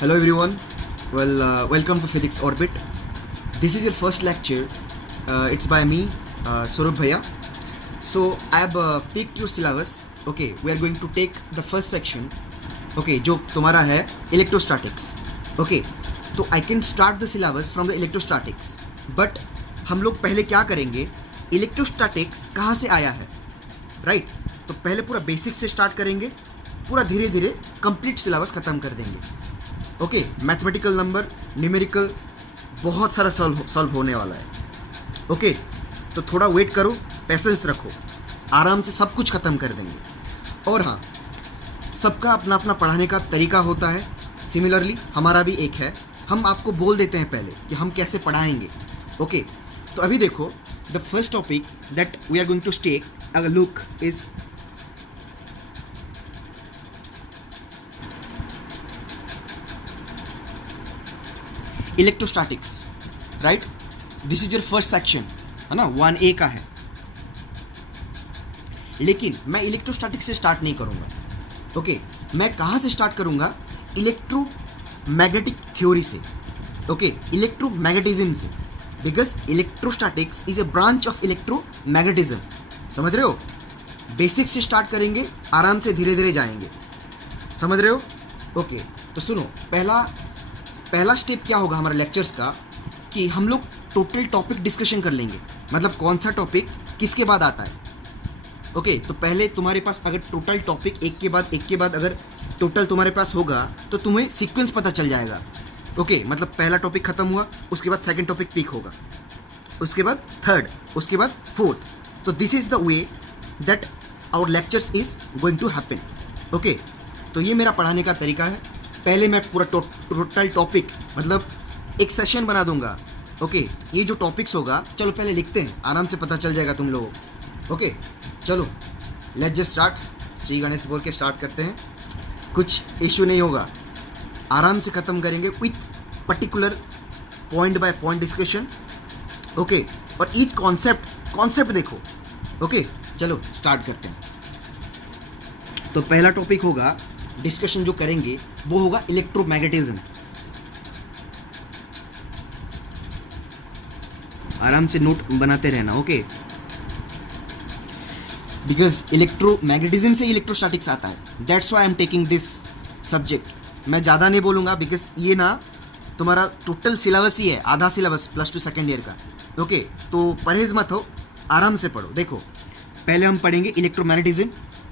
Hello everyone. Welcome to Physics Orbit. This is your first lecture. It's by me, Saurabh Bhaiya. So I have picked your syllabus. Okay, we are going to take the first section. Okay, जो तुम्हारा है electrostatics. Okay, तो I can start the syllabus from the electrostatics. But हम लोग पहले क्या करेंगे? Electrostatics कहाँ से आया है? Right? तो पहले पूरा बेसिक से स्टार्ट करेंगे, पूरा धीरे धीरे कंप्लीट सिलेबस ख़त्म कर देंगे. ओके, मैथमेटिकल नंबर, न्यूमेरिकल बहुत सारा सॉल्व होने वाला है. ओके, तो थोड़ा वेट करो, पेशेंस रखो, आराम से सब कुछ ख़त्म कर देंगे. और हाँ, सबका अपना अपना पढ़ाने का तरीका होता है. सिमिलरली हमारा भी एक है. हम आपको बोल देते हैं पहले कि हम कैसे पढ़ाएंगे. ओके, तो अभी देखो, the first topic that we are going to take a look is electrostatics. Right, this is your first section, है ना, 1A का है. लेकिन मैं इलेक्ट्रोस्टैटिक्स से स्टार्ट नहीं करूंगा. ओके, मैं कहाँ से स्टार्ट करूंगा? इलेक्ट्रोमैग्नेटिक थ्योरी से. ओके, इलेक्ट्रोमैग्नेटिज्म से. Because electrostatics is a branch of electromagnetism. समझ रहे हो? बेसिक से स्टार्ट करेंगे, आराम से धीरे धीरे जाएंगे. समझ रहे हो? ओके, तो सुनो, पहला स्टेप क्या होगा हमारे लेक्चर्स का कि हम लोग टोटल टॉपिक डिस्कशन कर लेंगे. मतलब कौन सा टॉपिक किसके बाद आता है. ओके, तो पहले तुम्हारे पास अगर टोटल टॉपिक एक के बाद अगर टोटल तुम्हारे पास होगा तो तुम्हें सीक्वेंस पता चल जाएगा. ओके, मतलब पहला टॉपिक खत्म हुआ, उसके बाद सेकंड टॉपिक पिक होगा, उसके बाद थर्ड, उसके बाद फोर्थ. तो this is the way that our lectures is going to happen. Okay, तो ये मेरा पढ़ाने का तरीका है. पहले मैं पूरा टोटल टॉपिक मतलब एक सेशन बना दूंगा. ओके, ये जो टॉपिक्स होगा, चलो पहले लिखते हैं, आराम से पता चल जाएगा तुम लोगों को. ओके, चलो let's just start. Shri Ganesh बोल के स्टार्ट करते हैं. कुछ इश्यू नहीं होगा, आराम से ख़त्म करेंगे with particular point by point discussion. Okay, और ईच कॉन्सेप्ट देखो. ओके, चलो स्टार्ट करते हैं. तो पहला टॉपिक होगा, डिस्कशन जो करेंगे वो होगा इलेक्ट्रोमैग्नेटिज्म. आराम से नोट बनाते रहना. ओके, बिकॉज इलेक्ट्रोमैग्नेटिज्म से इलेक्ट्रोस्टैटिक्स आता है. That's why I am taking this subject. मैं ज़्यादा नहीं बोलूँगा बिकॉज ये ना तुम्हारा टोटल सिलेबस ही है, आधा सिलेबस +2 सेकेंड ईयर का. ओके, तो परहेज मत हो, आराम से पढ़ो. देखो, पहले हम पढ़ेंगे इलेक्ट्रोमैग्नेटिज्म,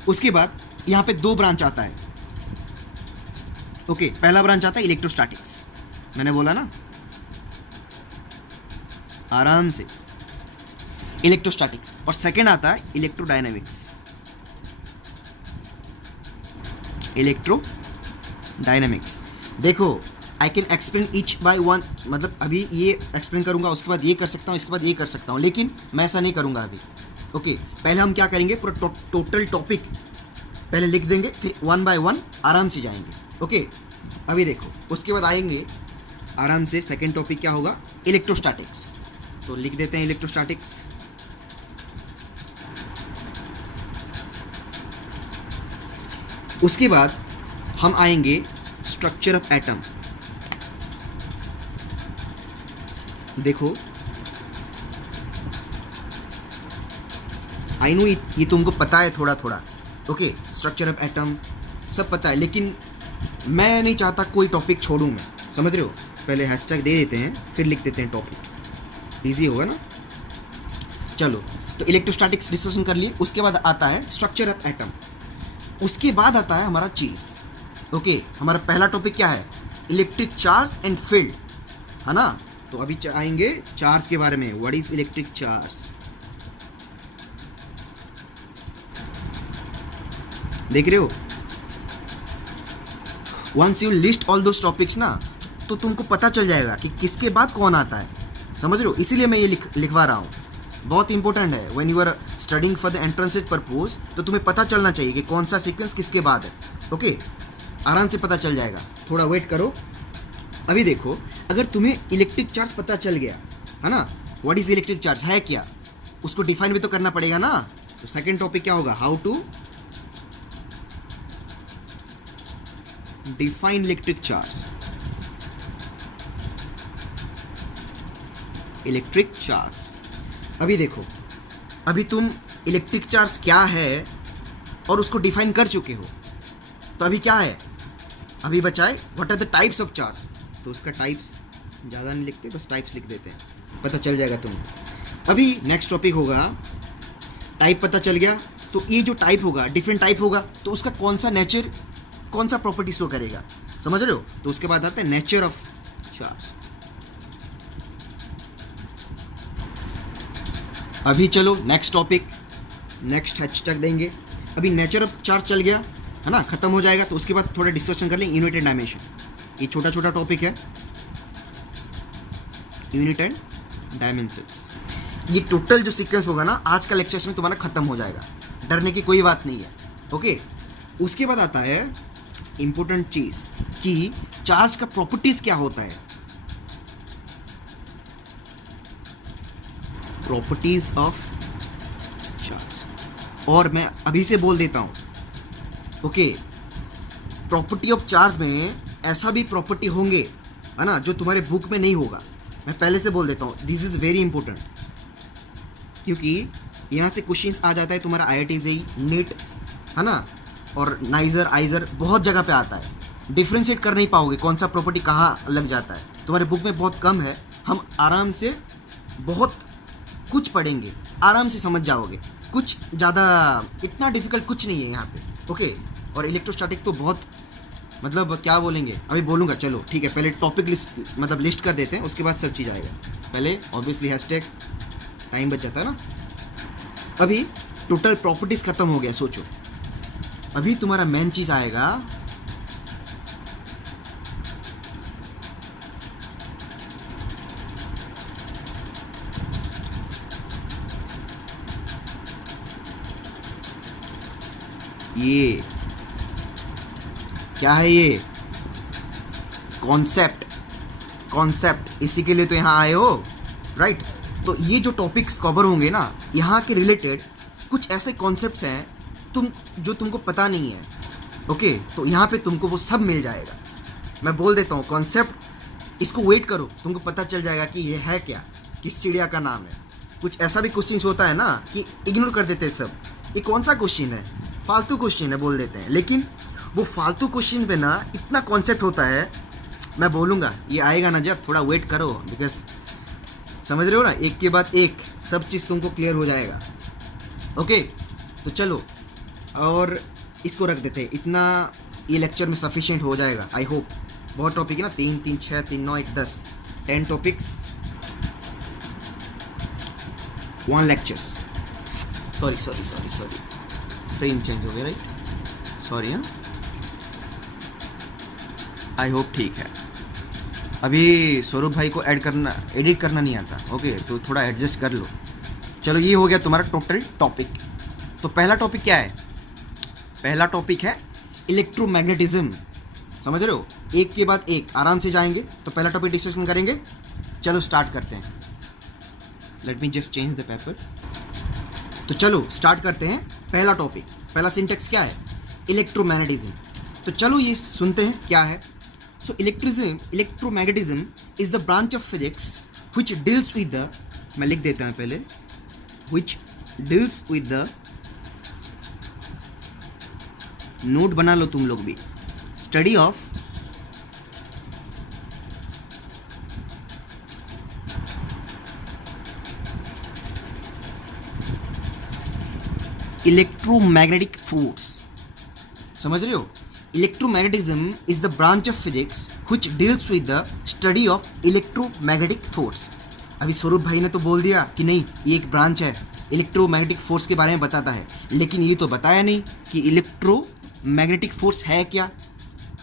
उसके बाद यहाँ पे 2 ब्रांच आता है. ओके, पहला ब्रांच आता है इलेक्ट्रोस्टैटिक्स, मैंने बोला ना, आराम से इलेक्ट्रोस्टैटिक्स. और सेकंड आता है इलेक्ट्रोडायनामिक्स. देखो, I can explain each by one. मतलब अभी ये एक्सप्लेन करूंगा, उसके बाद ये कर सकता हूँ, इसके बाद ये कर सकता हूँ, लेकिन मैं ऐसा नहीं करूंगा अभी. ओके, पहले हम क्या करेंगे, पूरा टोटल टॉपिक पहले लिख देंगे, फिर 1 बाय 1 आराम से जाएंगे. ओके, अभी देखो, उसके बाद आएंगे आराम से. सेकंड टॉपिक क्या होगा? इलेक्ट्रोस्टैटिक्स. तो लिख देते हैं इलेक्ट्रोस्टैटिक्स. उसके बाद हम आएंगे स्ट्रक्चर ऑफ एटम. देखो, आई नो ये तुमको पता है थोड़ा थोड़ा. ओके, स्ट्रक्चर ऑफ एटम सब पता है, लेकिन मैं नहीं चाहता कोई टॉपिक छोड़ूं मैं. समझ रहे हो? पहले हैशटैग दे देते हैं, फिर लिख देते हैं टॉपिक, इजी होगा ना. चलो, तो इलेक्ट्रोस्टैटिक्स डिस्कशन कर लिए. उसके बाद आता है स्ट्रक्चर ऑफ एटम. उसके बाद आता है हमारा चीज़. ओके, हमारा पहला टॉपिक क्या है? इलेक्ट्रिक चार्ज एंड फील्ड, है ना. तो अभी आएंगे चार्ज के बारे में. What is electric charge? देख रहे हो? Once you list all those topics ना, तो तुमको पता चल जाएगा कि किसके बाद कौन आता है. समझ रहे हो? इसीलिए मैं ये लिखवा रहा हूँ. बहुत इंपॉर्टेंट है. When you are studying for the entrances purpose, तो तुम्हें पता चलना चाहिए कि कौन सा सीक्वेंस किसके बाद है. ओके, आराम से पता चल जाएगा, थोड़ा वेट करो. अभी देखो, अगर तुम्हें इलेक्ट्रिक चार्ज पता चल गया, है ना, व्हाट इज इलेक्ट्रिक चार्ज है क्या, उसको डिफाइन भी तो करना पड़ेगा ना. तो सेकंड टॉपिक क्या होगा? How to define electric charge. Electric charge. अभी देखो, अभी तुम इलेक्ट्रिक चार्ज क्या है और उसको डिफाइन कर चुके हो, तो अभी क्या है, अभी बचा है what are the types of charge. तो उसका टाइप्स ज़्यादा नहीं लिखते, बस टाइप्स लिख देते हैं, पता चल जाएगा तुमको। अभी नेक्स्ट टॉपिक होगा टाइप, पता चल गया। तो ये जो टाइप होगा, डिफरेंट टाइप होगा, तो उसका कौन सा नेचर, कौन सा प्रॉपर्टी शो करेगा, समझ रहे हो। तो उसके बाद आते हैं नेचर ऑफ चार्ज। अभी चलो नेक्स्ट टॉपिक, नेक्स्ट हैशटैग देंगे। अभी नेचर ऑफ चार्ज चल गया है ना, खत्म हो जाएगा। तो उसके बाद थोड़ा डिस्कशन कर लेंगे यूनिट एंड डायमेंशन। ये छोटा छोटा टॉपिक है, यूनिट एंड डायमेंशंस। ये टोटल जो सीक्वेंस होगा ना आज का लेक्चर्स में तुम्हारा खत्म हो जाएगा, डरने की कोई बात नहीं है। ओके, उसके बाद आता है इंपॉर्टेंट चीज कि चार्ज का प्रॉपर्टीज क्या होता है, प्रॉपर्टीज ऑफ चार्ज। और मैं अभी से बोल देता हूं, ओके, प्रॉपर्टी ऑफ चार्ज में ऐसा भी प्रॉपर्टी होंगे है ना जो तुम्हारे बुक में नहीं होगा। मैं पहले से बोल देता हूं, दिस इज वेरी इंपॉर्टेंट, क्योंकि यहाँ से क्वेश्चंस आ जाता है तुम्हारा IIT JEE नीट है ना, और नाइजर आइजर बहुत जगह पे आता है। डिफ्रेंशिएट कर नहीं पाओगे कौन सा प्रॉपर्टी कहाँ लग जाता है, तुम्हारे बुक में बहुत कम है। हम आराम से बहुत कुछ पढ़ेंगे, आराम से समझ जाओगे, कुछ ज़्यादा इतना डिफिकल्ट कुछ नहीं है यहाँ पे। ओके, और इलेक्ट्रोस्टैटिक तो बहुत मतलब क्या बोलेंगे, अभी बोलूँगा। चलो ठीक है, पहले टॉपिक लिस्ट मतलब लिस्ट कर देते हैं, उसके बाद सब चीज़ आएगा। पहले ऑब्वियसली हैशटैग, टाइम बच जाता है ना। अभी टोटल प्रॉपर्टीज खत्म हो गया, सोचो अभी तुम्हारा मेन चीज आएगा ये क्या है, ये कॉन्सेप्ट। कॉन्सेप्ट इसी के लिए तो यहाँ आए हो, राइट। तो ये जो टॉपिक्स कवर होंगे ना, यहाँ के रिलेटेड कुछ ऐसे कॉन्सेप्ट्स हैं जो तुमको पता नहीं है। ओके, तो यहाँ पे तुमको वो सब मिल जाएगा। मैं बोल देता हूँ कॉन्सेप्ट, इसको वेट करो, तुमको पता चल जाएगा कि ये है क्या, किस चिड़िया का नाम है। कुछ ऐसा भी क्वेश्चन होता है ना कि इग्नोर कर देते हैं सब, ये कौन सा क्वेश्चन है, फालतू क्वेश्चन है बोल देते हैं। लेकिन वो फालतू क्वेश्चन पे ना इतना कॉन्सेप्ट होता है, मैं बोलूँगा ये आएगा ना जब, थोड़ा वेट करो, बिकॉज समझ रहे हो ना, एक के बाद एक सब चीज़ तुमको क्लियर हो जाएगा। ओके, तो चलो और इसको रख देते हैं, इतना ये लेक्चर में सफिशिएंट हो जाएगा आई होप। बहुत टॉपिक है ना, 3 3 6 3 9 1 10 10 topics 1 lectures. Sorry frame change हो गया, राइट, सॉरी। हाँ, आई होप ठीक है। अभी स्वरूप भाई को एडिट करना नहीं आता। ओके, तो थोड़ा एडजस्ट कर लो। चलो, ये हो गया तुम्हारा टोटल टॉपिक। तो पहला टॉपिक क्या है, पहला टॉपिक है इलेक्ट्रोमैग्नेटिज्म। समझ रहे हो, एक के बाद एक आराम से जाएंगे। तो पहला टॉपिक डिस्कशन करेंगे, चलो स्टार्ट करते हैं। Let me just change the paper. तो चलो स्टार्ट करते हैं। पहला टॉपिक, पहला सिंटेक्स क्या है, इलेक्ट्रोमैग्नेटिज्म। तो चलो ये सुनते हैं क्या है। So electromagnetism is the branch of physics which deals with the, मैं लिख देता हूँ पहले, which deals with the, note बना लो तुम लोग भी, study of electromagnetic force। समझ रहे हो, Electromagnetism is the branch of physics which deals with the study of electromagnetic force। अभी स्वरूप भाई ने तो बोल दिया कि नहीं ये एक ब्रांच है, इलेक्ट्रोमैग्नेटिक फोर्स के बारे में बताता है, लेकिन ये तो बताया नहीं कि इलेक्ट्रोमैग्नेटिक फोर्स है क्या,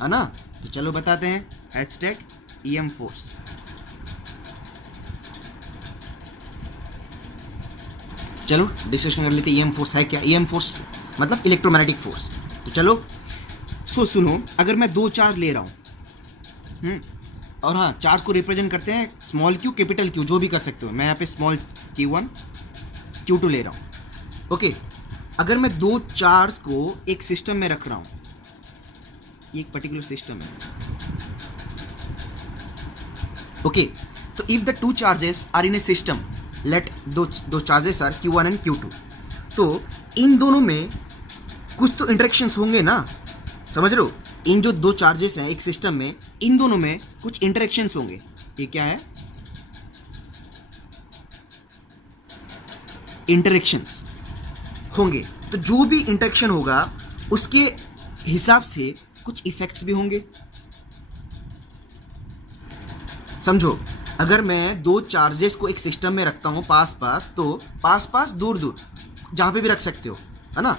है ना। तो चलो बताते हैं, हैशटैग EM फोर्स। चलो डिस्कशन कर लेते हैं EM फोर्स है क्या। EM फोर्स मतलब इलेक्ट्रोमैग्नेटिक फोर्स। तो चलो सुनो, अगर मैं 2 चार्ज ले रहा हूँ और हाँ, चार्ज को रिप्रेजेंट करते हैं स्मॉल q कैपिटल Q, जो भी कर सकते हो। मैं यहाँ पे स्मॉल Q1 Q2 ले रहा हूँ। ओके, अगर मैं 2 चार्ज को एक सिस्टम में रख रहा हूँ, ये एक पर्टिकुलर सिस्टम है। ओके, तो if the two charges are in a system, let दो charges are Q1 and Q2, तो इन दोनों में कुछ तो इंटरेक्शंस होंगे ना, समझ रहे हो? इन जो दो चार्जेस हैं एक सिस्टम में, इन दोनों में कुछ इंटरेक्शंस होंगे। ये क्या है? इंटरेक्शंस होंगे। तो जो भी इंटरेक्शन होगा उसके हिसाब से कुछ इफेक्ट्स भी होंगे। समझो, अगर मैं दो चार्जेस को एक सिस्टम में रखता हूं पास पास, तो पास पास दूर दूर जहां पे भी रख सकते हो, है ना?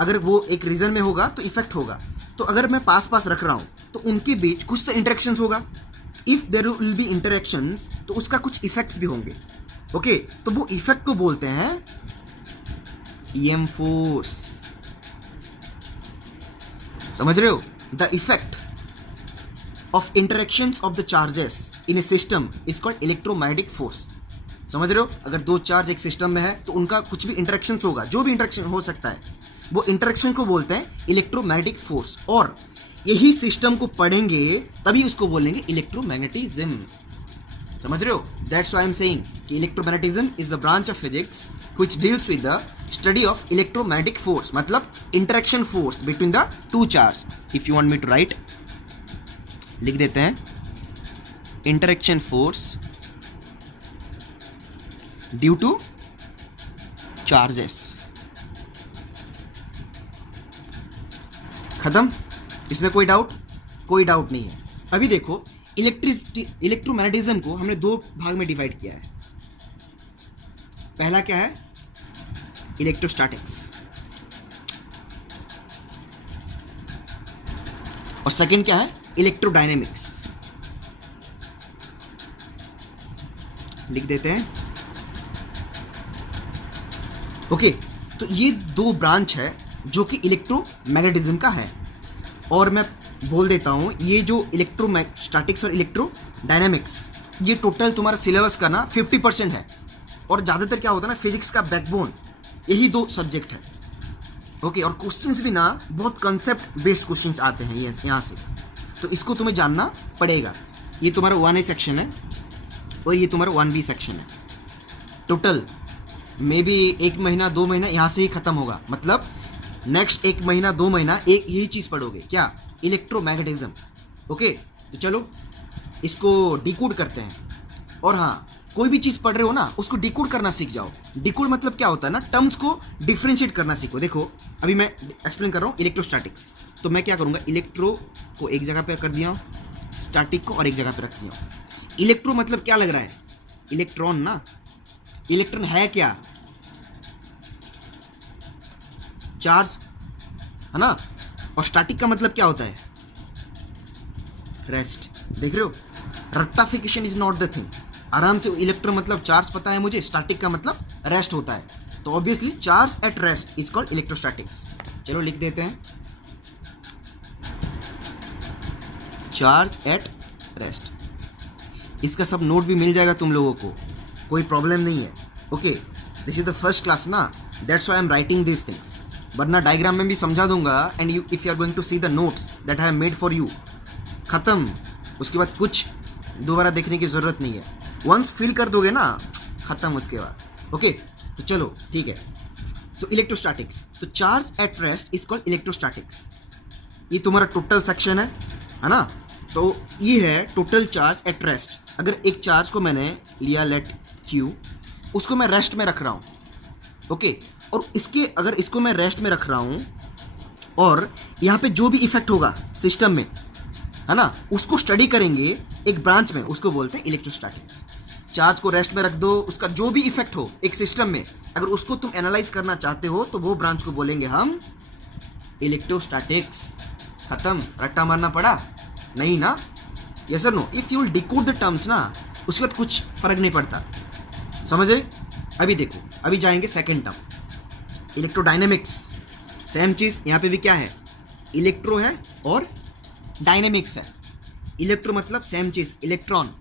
अगर वो एक रीजन में होगा तो इफेक्ट होगा। तो अगर मैं पास पास रख रहा हूं तो उनके बीच कुछ तो इंटरेक्शंस होगा। If there will be interactions तो उसका कुछ इफेक्ट्स भी होंगे। ओके, तो वो इफेक्ट को बोलते हैं EM फोर्स। समझ रहे हो? The effect of interactions of the charges in a system is called electromagnetic force. समझ रहे हो? अगर दो चार्ज एक सिस्टम में है तो उनका कुछ भी इंटरेक्शंस होगा, जो भी इंटरेक्शन हो सकता है, वो इंटरेक्शन को बोलते हैं इलेक्ट्रोमैग्नेटिक फोर्स। और यही सिस्टम को पढ़ेंगे तभी उसको बोलेंगे इलेक्ट्रोमैग्नेटिज्म। समझ रहे हो? That's why I am saying कि electromagnetism is the branch of physics which deals with the study of electromagnetic force, मतलब interaction force between the two charge. If you want me to write, लिख देते हैं interaction force due to charges. खत्म? इसमें कोई doubt? कोई doubt नहीं है। अभी देखो, इलेक्ट्रोमैग्नेटिज्म को हमने दो भाग में डिवाइड किया है। पहला क्या है? इलेक्ट्रोस्टैटिक्स, और सेकंड क्या है? इलेक्ट्रोडायनेमिक्स। लिख देते हैं। ओके, तो ये दो ब्रांच है जो कि इलेक्ट्रोमैग्नेटिज्म का है। और मैं बोल देता हूं, ये जो इलेक्ट्रोस्टैटिक्स और इलेक्ट्रोडायनेमिक्स, ये टोटल तुम्हारा सिलेबस का ना 50% है। और ज़्यादातर क्या होता है ना, फिजिक्स का बैकबोन यही दो सब्जेक्ट है। ओके, और क्वेश्चंस भी ना बहुत कंसेप्ट बेस्ड क्वेश्चंस आते हैं यहाँ से, तो इसको तुम्हें जानना पड़ेगा। ये तुम्हारा 1A सेक्शन है और ये तुम्हारा 1B सेक्शन है। टोटल मे बी 1 महीना 2 महीना यहाँ से ही ख़त्म होगा, मतलब नेक्स्ट 1 महीना 2 महीना एक यही चीज़ पढ़ोगे। क्या? इलेक्ट्रोमैग्नेटिज्म। ओके, तो चलो इसको डिकोड करते हैं। और हाँ, कोई भी चीज़ पढ़ रहे हो ना, उसको डिकोड करना सीख जाओ। डिकोड मतलब क्या होता है ना, टर्म्स को डिफ्रेंशिएट करना सीखो। देखो, अभी मैं एक्सप्लेन कर रहा हूँ इलेक्ट्रोस्टैटिक्स, तो मैं क्या करूँगा, इलेक्ट्रो को एक जगह पर कर दिया हूँ, स्टैटिक को और एक जगह पर रख दिया हूँ। इलेक्ट्रो मतलब क्या लग रहा है? इलेक्ट्रॉन ना। इलेक्ट्रॉन है क्या? चार्ज, है ना? और स्टैटिक का मतलब क्या होता है? रेस्ट। देख रहे हो? रट्टाफिकेशन इज नॉट द थिंग। आराम से इलेक्ट्रो मतलब चार्ज पता है मुझे, स्टैटिक का मतलब रेस्ट होता है। तो obviously charge at rest is called electrostatics. चलो लिख देते हैं, चार्ज एट रेस्ट। इसका सब नोट भी मिल जाएगा तुम लोगों को, कोई प्रॉब्लम नहीं है। Okay, this is the first class ना, that's why I am writing this things. वरना डायग्राम में भी समझा दूंगा, and you if you are going to see the notes that I have made for you, खत्म। उसके बाद कुछ दोबारा देखने की ज़रूरत नहीं है। वंस फिल कर दोगे ना, ख़त्म उसके बाद। ओके, तो चलो ठीक है। तो इलेक्ट्रोस्टैटिक्स, तो charge at rest is called electrostatics. ये तुम्हारा टोटल सेक्शन है ना? तो ये है टोटल चार्ज एट रेस्ट। अगर एक चार्ज को मैंने लिया, लेट Q, उसको मैं रेस्ट में रख रहा हूँ। ओके, और इसके अगर इसको मैं रेस्ट में रख रहा हूँ और यहाँ पे जो भी इफेक्ट होगा सिस्टम में, है ना, उसको स्टडी करेंगे एक ब्रांच में, उसको बोलते हैं इलेक्ट्रोस्टैटिक्स। चार्ज को रेस्ट में रख दो, उसका जो भी इफेक्ट हो एक सिस्टम में, अगर उसको तुम एनालाइज करना चाहते हो तो वो ब्रांच को बोलेंगे हम इलेक्ट्रोस्टैटिक्स। खत्म। रट्टा मारना पड़ा नहीं ना? यस और no? If you will decode the terms ना, उसके बाद कुछ फर्क नहीं पड़ता। समझ रहे? अभी देखो, अभी जाएंगे सेकेंड टर्म, इलेक्ट्रोडायनेमिक्स। सेम चीज़ यहाँ पे भी क्या है, इलेक्ट्रो है और डायनेमिक्स है। इलेक्ट्रो मतलब सेम चीज़, इलेक्ट्रॉन।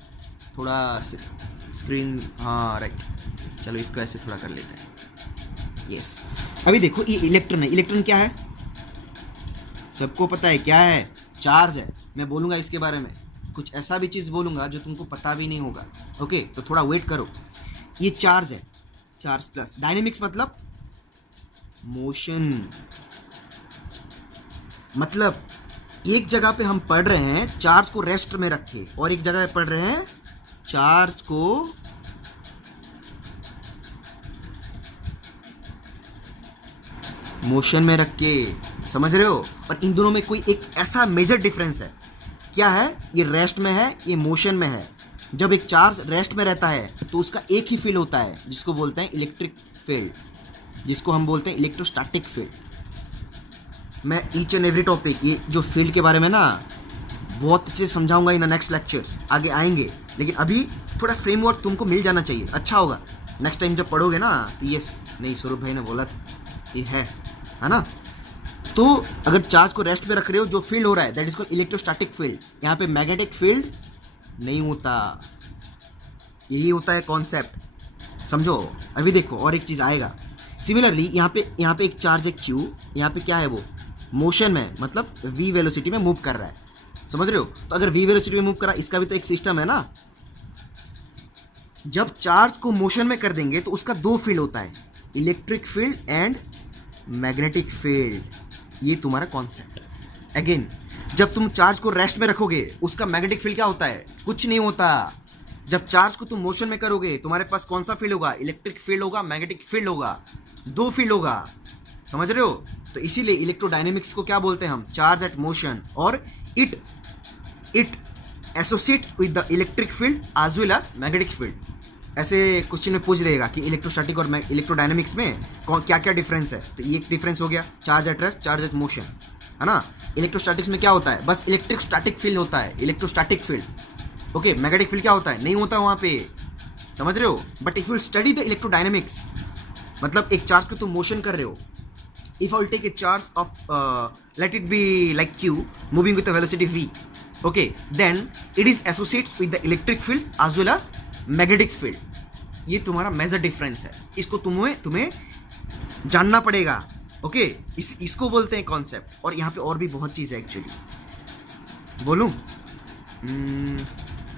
थोड़ा स्क्रीन, हाँ राइट, चलो इसको ऐसे थोड़ा कर लेते हैं। यस, अभी देखो ये इलेक्ट्रॉन है। इलेक्ट्रॉन क्या है? सबको पता है क्या है? चार्ज है। मैं बोलूँगा इसके बारे में, कुछ ऐसा भी चीज़ बोलूँगा जो तुमको पता भी नहीं होगा। ओके, तो थोड़ा वेट करो। ये चार्ज है, चार्ज प्लस डायनेमिक्स मतलब मोशन, मतलब एक जगह पे हम पढ़ रहे हैं चार्ज को रेस्ट में रखे, और एक जगह पे पढ़ रहे हैं चार्ज को मोशन में रख के। समझ रहे हो? और इन दोनों में कोई एक ऐसा मेजर डिफरेंस है। क्या है? ये रेस्ट में है, ये मोशन में है। जब एक चार्ज रेस्ट में रहता है तो उसका एक ही फील्ड होता है जिसको बोलते हैं इलेक्ट्रिक फील्ड, जिसको हम बोलते हैं इलेक्ट्रोस्टैटिक फील्ड। मैं ईच एंड एवरी टॉपिक, ये जो फील्ड के बारे में ना बहुत अच्छे से समझाऊंगा इन द नेक्स्ट लेक्चर्स, आगे आएंगे। लेकिन अभी थोड़ा फ्रेमवर्क तुमको मिल जाना चाहिए, अच्छा होगा नेक्स्ट टाइम जब पढ़ोगे ना। तो ये नहीं, स्वरूप भाई ने बोला था, ये है ना। तो अगर चार्ज को रेस्ट में रख रहे हो, जो फील्ड हो रहा है that is called electrostatic field. यहाँ पे मैग्नेटिक फील्ड नहीं होता, यही होता है कॉन्सेप्ट, समझो। अभी देखो और एक चीज़ आएगा। सिमिलरली यहाँ पे एक चार्ज है Q, यहाँ पे क्या है, वो मोशन में, मतलब v वेलोसिटी में मूव कर रहा है। समझ रहे हो? तो अगर v वेलोसिटी में मूव कर रहा है, इसका भी तो एक सिस्टम है ना। जब चार्ज को मोशन में कर देंगे तो उसका दो फील्ड होता है, electric field and magnetic field. ये तुम्हारा कॉन्सेप्ट। अगेन, जब तुम चार्ज को रेस्ट में रखोगे उसका मैग्नेटिक फील्ड क्या होता है? कुछ नहीं होता। जब चार्ज को तुम मोशन में करोगे तुम्हारे पास कौन सा फील्ड होगा? इलेक्ट्रिक फील्ड होगा, मैग्नेटिक फील्ड होगा, दो फील्ड होगा। समझ रहे हो? तो इसीलिए इलेक्ट्रोडायनेमिक्स को क्या बोलते हैं हम? Charge at motion. और it associates with the electric field as well as magnetic field. ऐसे क्वेश्चन में पूछ देगा कि इलेक्ट्रोस्टैटिक और इलेक्ट्रोडायनेमिक्स में क्या क्या डिफरेंस है। तो ये एक डिफरेंस हो गया, charge at rest, charge at motion, है ना। इलेक्ट्रोस्टैटिक्स में क्या होता है? बस इलेक्ट्रिक स्टैटिक फील्ड होता है, electrostatic field. Okay, magnetic field क्या होता है? नहीं होता वहाँ पे। समझ रहे हो? But if you study the electrodynamics, मतलब एक चार्ज को तुम मोशन कर रहे हो, if I will take a charge of let it be like Q moving with the velocity v, okay, then it is associates with the electric field as well as magnetic field. ये तुम्हारा major difference है, इसको तुम्हें जानना पड़ेगा। Okay, इसको बोलते हैं कॉन्सेप्ट। और यहाँ पे और भी बहुत चीज़ है एक्चुअली। बोलूँ?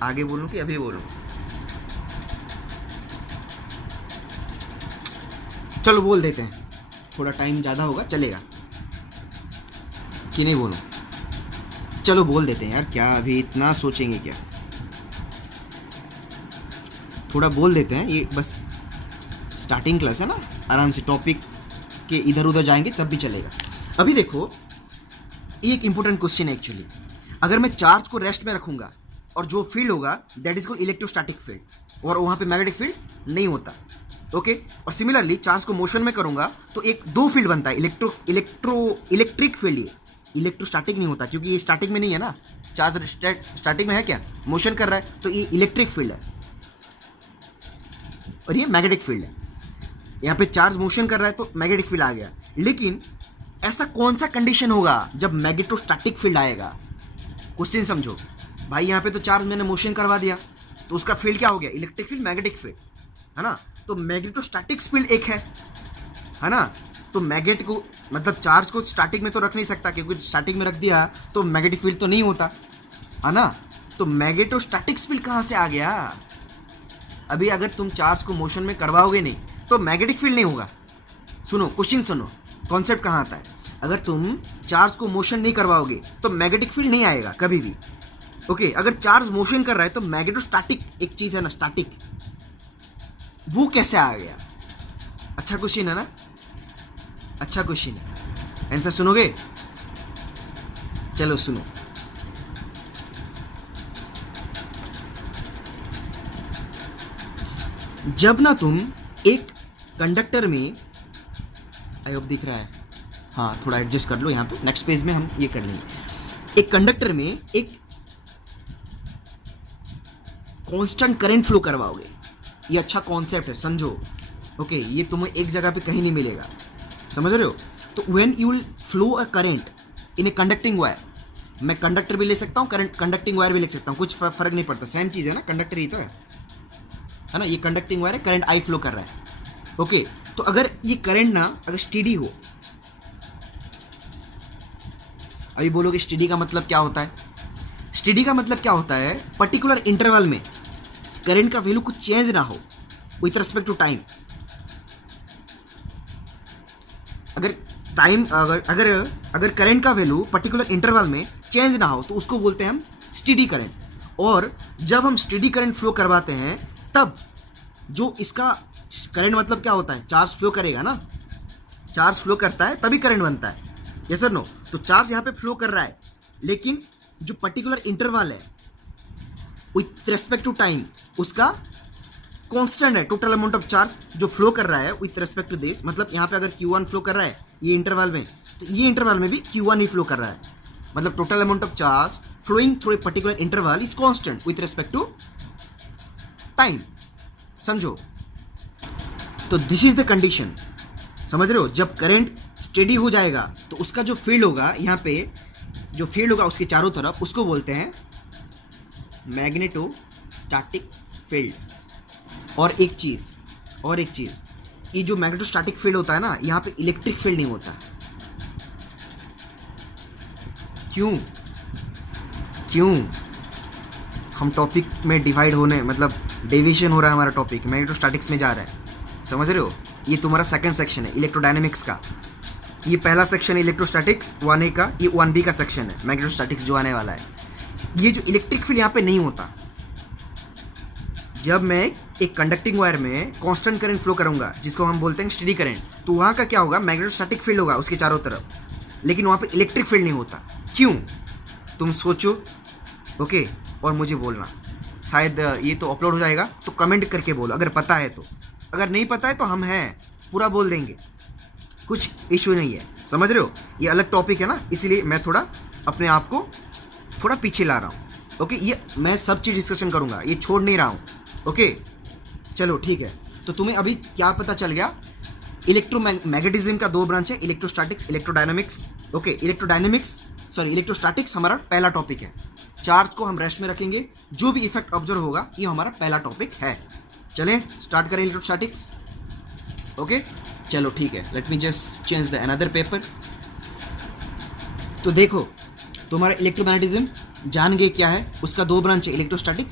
आगे बोलूँ कि अभी बोलूँ? चलो बोल देते हैं, थोड़ा टाइम ज़्यादा होगा, चलेगा कि नहीं बोलूँ? चलो बोल देते हैं यार, क्या अभी इतना सोचेंगे क्या? थोड़ा बोल देते हैं, ये बस स्टार्टिंग क्लास है ना, आराम से टॉपिक के इधर उधर जाएंगे तब भी चलेगा। अभी देखो, ये एक इंपॉर्टेंट क्वेश्चन है एक्चुअली। अगर मैं चार्ज को रेस्ट में रखूंगा और जो फील्ड होगा that is called electrostatic field, और वहाँ पे मैग्नेटिक फील्ड नहीं होता। ओके, और सिमिलरली चार्ज को मोशन में करूंगा तो एक दो फील्ड बनता है, इलेक्ट्रिक फील्ड। ये इलेक्ट्रोस्टैटिक नहीं होता क्योंकि ये स्टैटिक में नहीं है ना। चार्ज स्टैटिक में है क्या? मोशन कर रहा है, तो ये इलेक्ट्रिक फील्ड है और ये मैग्नेटिक फील्ड है। यहाँ पे चार्ज मोशन कर रहा है तो मैग्नेटिक फील्ड आ गया। लेकिन ऐसा कौन सा कंडीशन होगा जब मैग्नेटोस्टैटिक फील्ड आएगा? क्वेश्चन समझो भाई। यहाँ पे तो चार्ज मैंने मोशन करवा दिया तो उसका फील्ड क्या हो गया? इलेक्ट्रिक फील्ड, मैग्नेटिक फील्ड, है ना। तो मैग्नेटोस्टैटिक फील्ड एक है ना। तो मैग्नेट को, मतलब चार्ज को स्टैटिक में तो रख नहीं सकता क्योंकि स्टैटिक में रख दिया तो मैग्नेटिक फील्ड तो नहीं होता, है ना। तो मैग्नेटोस्टैटिक फील्ड कहाँ से आ गया? अभी अगर तुम चार्ज को मोशन में करवाओगे नहीं तो मैग्नेटिक फील्ड नहीं होगा। सुनो क्वेश्चन, सुनो कॉन्सेप्ट कहाँ आता है। अगर तुम चार्ज को मोशन नहीं करवाओगे तो मैग्नेटिक फील्ड नहीं आएगा कभी भी। ओके, अगर चार्ज मोशन कर रहा है तो मैग्नेटोस्टैटिक एक चीज है ना, स्टैटिक, वो कैसे आ गया? अच्छा क्वेश्चन है ना, अच्छा क्वेश्चन है। आंसर सुनोगे? चलो सुनो। जब ना तुम एक कंडक्टर में, आई होप दिख रहा है, हाँ थोड़ा एडजस्ट कर लो यहाँ पे, नेक्स्ट पेज में हम ये कर लेंगे। एक कंडक्टर में एक कांस्टेंट करंट फ्लो करवाओगे, ये अच्छा कॉन्सेप्ट है, समझो। ओके, ये तुम्हें एक जगह पे कहीं नहीं मिलेगा, समझ रहे हो। तो when you will flow a current in a conducting wire, मैं कंडक्टर भी ले सकता हूँ, करंट कंडक्टिंग वायर भी ले सकता हूँ, कुछ फर्क नहीं पड़ता, सेम चीज़ है ना, कंडक्टर ही तो है ना। ये कंडक्टिंग वायर है, करंट आई फ्लो कर रहा है। ओके, तो अगर ये करंट ना अगर स्टेडी हो, अभी बोलोगे स्टेडी का मतलब क्या होता है? स्टेडी का मतलब क्या होता है, पर्टिकुलर इंटरवल में करंट का वैल्यू कुछ चेंज ना हो विथ रेस्पेक्ट टू टाइम। अगर करंट का वैल्यू पर्टिकुलर इंटरवल में चेंज ना हो तो उसको बोलते हैं हम स्टेडी करंट। और जब हम स्टेडी करंट फ्लो करवाते हैं तब जो इसका करंट मतलब क्या होता है, चार्ज फ्लो करेगा ना, चार्ज फ्लो करता है तभी करंट बनता है, यस और नो। तो चार्ज यहाँ पे फ्लो कर रहा है, लेकिन जो पर्टिकुलर इंटरवल है विथ रेस्पेक्ट टू टाइम उसका कांस्टेंट है, टोटल अमाउंट ऑफ चार्ज जो फ्लो कर रहा है विथ रेस्पेक्ट टू दिस। मतलब यहाँ पे अगर Q1 फ्लो कर रहा है ये इंटरवल में, तो ये इंटरवल में भी Q1 ही फ्लो कर रहा है। मतलब total amount of charge flowing through a particular interval is constant with respect to time, समझो। तो दिस इज द कंडीशन, समझ रहे हो। जब करंट स्टेडी हो जाएगा तो उसका जो फील्ड होगा, यहाँ पे जो फील्ड होगा उसके चारों तरफ, उसको बोलते हैं मैग्नेटोस्टैटिक फील्ड। और एक चीज़, ये जो मैग्नेटोस्टैटिक फील्ड होता है ना, यहाँ पे इलेक्ट्रिक फील्ड नहीं होता। क्यों हम टॉपिक में डिवाइड होने, मतलब डेविएशन हो रहा है हमारा टॉपिक, मैग्नेटोस्टैटिक्स में जा रहा है, समझ रहे हो। ये तुम्हारा सेकंड सेक्शन है इलेक्ट्रोडायनेमिक्स का। ये पहला सेक्शन है इलेक्ट्रोस्टैटिक्स 1A का, ये 1B का सेक्शन है मैग्नेटोस्टैटिक्स जो आने वाला है। ये जो इलेक्ट्रिक फील्ड यहाँ पे नहीं होता। जब मैं एक कंडक्टिंग वायर में कांस्टेंट करंट फ्लो करूंगा जिसको हम बोलते हैं स्टेडी करंट, तो वहाँ का क्या होगा, मैग्नेटोस्टैटिक फील्ड होगा उसके चारों तरफ, लेकिन वहाँ पे इलेक्ट्रिक फील्ड नहीं होता। क्यों, तुम सोचो, ओके, और मुझे बोलना। शायद ये तो अपलोड हो जाएगा, तो कमेंट करके बोलो अगर पता है तो। अगर नहीं पता है तो हम हैं, पूरा बोल देंगे, कुछ इशू नहीं है, समझ रहे हो। ये अलग टॉपिक है ना, इसीलिए मैं थोड़ा अपने आप को थोड़ा पीछे ला रहा हूँ। ओके, ये मैं सब चीज़ डिस्कशन करूँगा, ये छोड़ नहीं रहा हूँ। ओके, चलो ठीक है। तो तुम्हें अभी क्या पता चल गया, इलेक्ट्रोमैग्नेटिज्म का दो ब्रांच है, इलेक्ट्रोस्टैटिक्स, इलेक्ट्रोडायनामिक्स। ओके, इलेक्ट्रोस्टैटिक्स हमारा पहला टॉपिक है। चार्ज को हम रेस्ट में रखेंगे, जो भी इफेक्ट ऑब्जर्व होगा ये हमारा पहला टॉपिक है। चलें स्टार्ट करें इलेक्ट्रोस्टैटिक्स। ओके, चलो ठीक है, let me just change the another paper. तो देखो, तुम्हारा इलेक्ट्रोमैग्नेटिज्म जान गए क्या है, उसका दो ब्रांच है, इलेक्ट्रोस्टैटिक,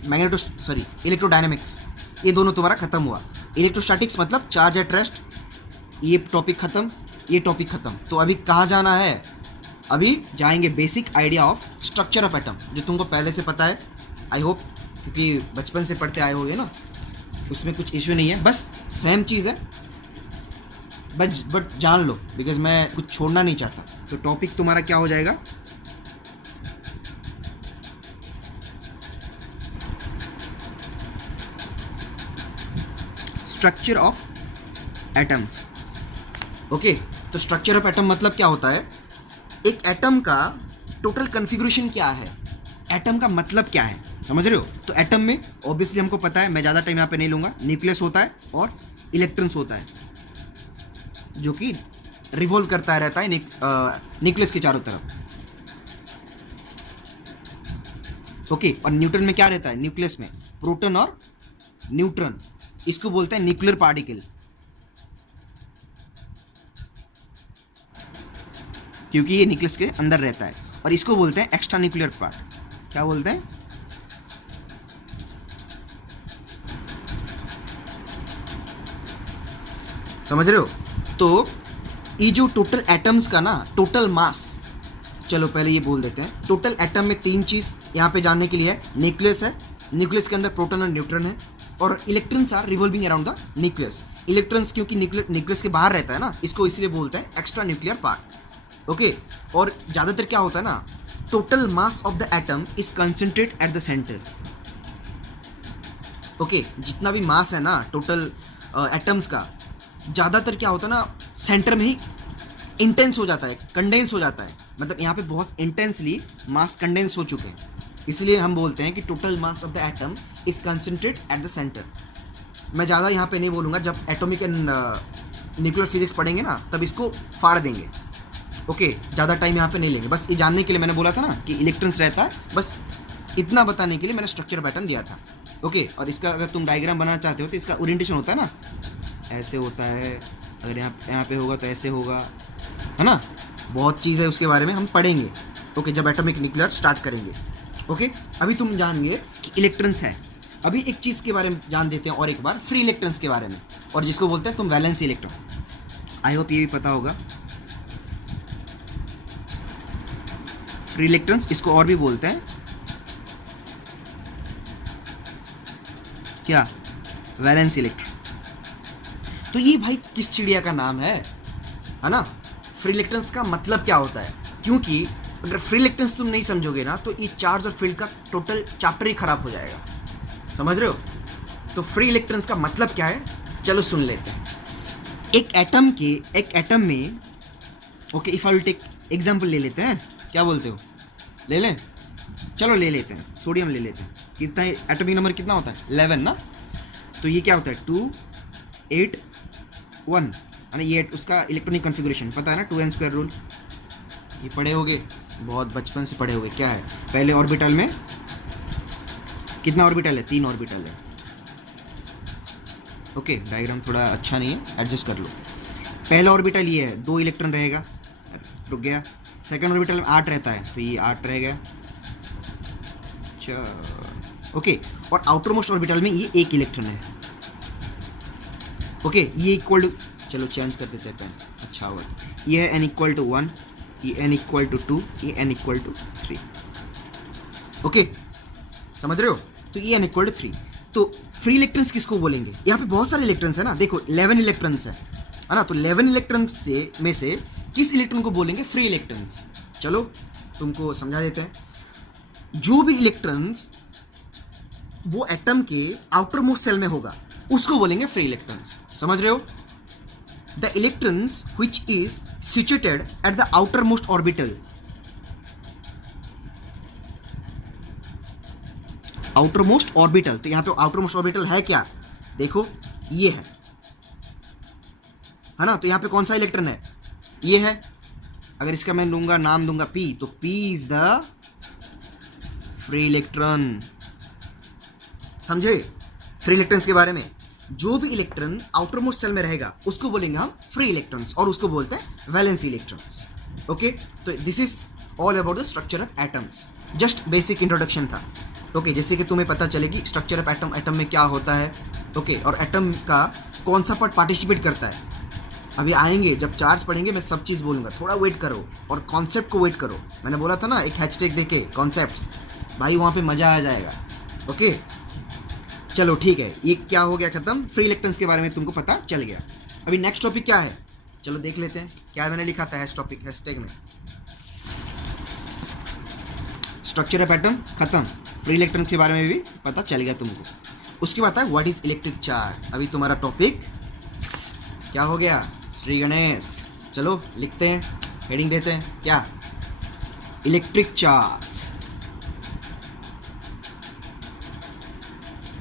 इलेक्ट्रोडायनामिक्स। ये दोनों तुम्हारा खत्म हुआ। इलेक्ट्रोस्टैटिक्स मतलब चार्ज एट रेस्ट, ये टॉपिक खत्म, ये टॉपिक खत्म। तो अभी कहाँ जाना है, अभी जाएंगे basic idea of structure of atom, जो तुमको पहले से पता है आई होप, क्योंकि बचपन से पढ़ते आए होगे ना, उसमें कुछ इशू नहीं है, बस सेम चीज़ है, बट जान लो, बिकॉज मैं कुछ छोड़ना नहीं चाहता। तो टॉपिक तुम्हारा क्या हो जाएगा, स्ट्रक्चर ऑफ एटम्स। ओके, तो स्ट्रक्चर ऑफ एटम मतलब क्या होता है, एक एटम का टोटल कॉन्फ़िगरेशन क्या है, एटम का मतलब क्या है, समझ रहे हो। तो एटम में ऑब्वियसली हमको पता है, मैं ज़्यादा टाइम यहाँ पे नहीं लूँगा, न्यूक्लियस होता है और इलेक्ट्रॉन्स होता है जो कि रिवॉल्व करता रहता है न्यूक्लियस के चारों तरफ। ओके, और न्यूट्रॉन में क्या रहता है, न्यूक्लियस में प्रोटॉन और न्यूट्रॉन, इसको बोलते हैं न्यूक्लियर पार्टिकल, क्योंकि ये न्यूक्लियस के अंदर रहता है। और इसको बोलते हैं एक्स्ट्रा न्यूक्लियर पार्ट। क्या बोलते हैं, समझ रहे हो। तो ये जो टोटल एटम्स का ना टोटल मास, चलो पहले ये बोल देते हैं, टोटल एटम में तीन चीज़ यहाँ पे जानने के लिए है। न्यूक्लियस है, न्यूक्लियस के अंदर प्रोटॉन और न्यूट्रॉन है, और electrons are revolving around the nucleus. Electrons क्योंकि न्यूक्लियस के बाहर रहता है ना, इसको इसलिए बोलते हैं एक्स्ट्रा न्यूक्लियर पार्ट। ओके, और ज़्यादातर क्या होता है ना, total mass of the atom is concentrate at the centre. Okay, जितना भी मास है ना टोटल एटम्स का, ज़्यादातर क्या होता है ना, सेंटर में ही इंटेंस हो जाता है, कंडेंस हो जाता है। मतलब यहाँ पे बहुत इंटेंसली मास कंडेंस हो चुके हैं, इसलिए हम बोलते हैं कि total mass of the atom is concentrate at the centre. मैं ज़्यादा यहाँ पे नहीं बोलूँगा, जब एटॉमिक एंड न्यूक्लियर फिजिक्स पढ़ेंगे ना तब इसको फाड़ देंगे। ओके, ज़्यादा टाइम यहाँ पे नहीं लेंगे, बस ये जानने के लिए मैंने बोला था ना कि इलेक्ट्रॉन्स रहता है, बस इतना बताने के लिए मैंने स्ट्रक्चर पैटर्न दिया था। ओके, और इसका अगर तुम डायग्राम बनाना चाहते हो तो इसका ओरिएंटेशन होता है ना, ऐसे होता है, अगर यहाँ पे होगा तो ऐसे होगा, है ना। बहुत चीज़ है उसके बारे में हम पढ़ेंगे। ओके, जब एटॉमिक न्यूक्लियर स्टार्ट करेंगे। ओके, अभी तुम जानेंगे कि इलेक्ट्रॉन्स है। अभी एक चीज़ के बारे में जान देते हैं और एक बार, फ्री इलेक्ट्रॉन्स के बारे में, और जिसको बोलते हैं तुम वैलेंसी इलेक्ट्रॉन। आई होप ये भी पता होगा। फ्री इलेक्ट्रॉन्स, इसको और भी बोलते हैं क्या, वैलेंसी इलेक्ट्रॉन। तो ये भाई किस चिड़िया का नाम है ना। फ्री इलेक्ट्रॉन्स का मतलब क्या होता है, क्योंकि अगर फ्री इलेक्ट्रॉन्स तुम नहीं समझोगे ना तो ये चार्ज और फील्ड का टोटल चैप्टर ही खराब हो जाएगा, समझ रहे हो। तो फ्री इलेक्ट्रॉन्स का मतलब क्या है, चलो सुन लेते हैं। एक एटम में okay, if I will take example ले लेते हैं, क्या बोलते हो, ले लें, चलो ले लेते हैं, सोडियम ले लेते हैं। कितना एटॉमिक नंबर कितना होता है, 11 ना। तो ये क्या होता है, 2 8 1, यानी ये उसका इलेक्ट्रॉनिक कॉन्फ़िगरेशन पता है ना, 2n² रूल, ये पढ़े होगे, बहुत बचपन से पढ़े होगे। क्या है, पहले ऑर्बिटल में कितना ऑर्बिटल है, 3 ऑर्बिटल है। ओके, डायग्राम थोड़ा अच्छा नहीं है, एडजस्ट कर लो। पहला ऑर्बिटल ये है, 2 इलेक्ट्रॉन रहेगा, रुक गया। सेकंड ऑर्बिटल में 8 रहता है, तो ये 8 रह गया। ओके, और आउटर मोस्ट ऑर्बिटल में ये 1 इलेक्ट्रॉन है। ओके, ये इक्वल टू, चलो चेंज कर देते हैं पेन, अच्छा होगा। ये है n इक्वल टू 1, ये n इक्वल टू 2, ये n इक्वल टू 3। ओके, समझ रहे हो। तो ये n इक्वल टू 3। तो फ्री इलेक्ट्रॉन्स किसको बोलेंगे, यहाँ पे बहुत सारे इलेक्ट्रॉन्स है ना, देखो 11 इलेक्ट्रॉन्स है ना। तो 11 इलेक्ट्रॉन्स से में से किस इलेक्ट्रॉन को बोलेंगे, फ्री इलेक्ट्रॉन्स। चलो तुमको समझा देते हैं। जो भी इलेक्ट्रॉन्स वो एटम के आउटर मोस्ट सेल में होगा उसको बोलेंगे फ्री इलेक्ट्रॉन्स, समझ रहे हो। The electrons which is situated at the outer most orbital, outer most orbital, तो यहां पे आउटर मोस्ट ऑर्बिटल है क्या, देखो ये है ना। तो यहां पे कौन सा इलेक्ट्रॉन है, ये है। अगर इसका मैं लूंगा नाम दूंगा P, तो P is the free electron, समझे। फ्री इलेक्ट्रॉन्स के बारे में, जो भी इलेक्ट्रॉन आउटर मोस्ट सेल में रहेगा उसको बोलेंगे हम फ्री इलेक्ट्रॉन्स, और उसको बोलते हैं वैलेंसी इलेक्ट्रॉन्स। ओके, तो this is all about the structure of atoms, just basic introduction था। ओके, जैसे कि तुम्हें पता चलेगी स्ट्रक्चर ऑफ एटम, एटम में क्या होता है। ओके, और एटम का कौन सा पार्ट पार्टिसिपेट करता है, अभी आएंगे जब चार्ज पढ़ेंगे, मैं सब चीज़ बोलूँगा, थोड़ा वेट करो और कॉन्सेप्ट को वेट करो। मैंने बोला था ना एक हैशटैग देके कॉन्सेप्ट्स, भाई वहाँ पे मज़ा आ जाएगा। ओके, चलो ठीक है, ये क्या हो गया खत्म, फ्री इलेक्ट्रॉन्स के बारे में तुमको पता चल गया। अभी नेक्स्ट टॉपिक क्या है, चलो देख लेते हैं। क्या मैंने लिखा था टॉपिक हैशटैग में, स्ट्रक्चर ऑफ एटम खत्म, फ्री इलेक्ट्रॉन के बारे में भी पता चल गया तुमको। उसके बाद है व्हाट इज इलेक्ट्रिक चार्ज। अभी तुम्हारा टॉपिक क्या हो गया, श्री गणेश। चलो लिखते हैं, हेडिंग देते हैं, क्या, इलेक्ट्रिक चार्ज,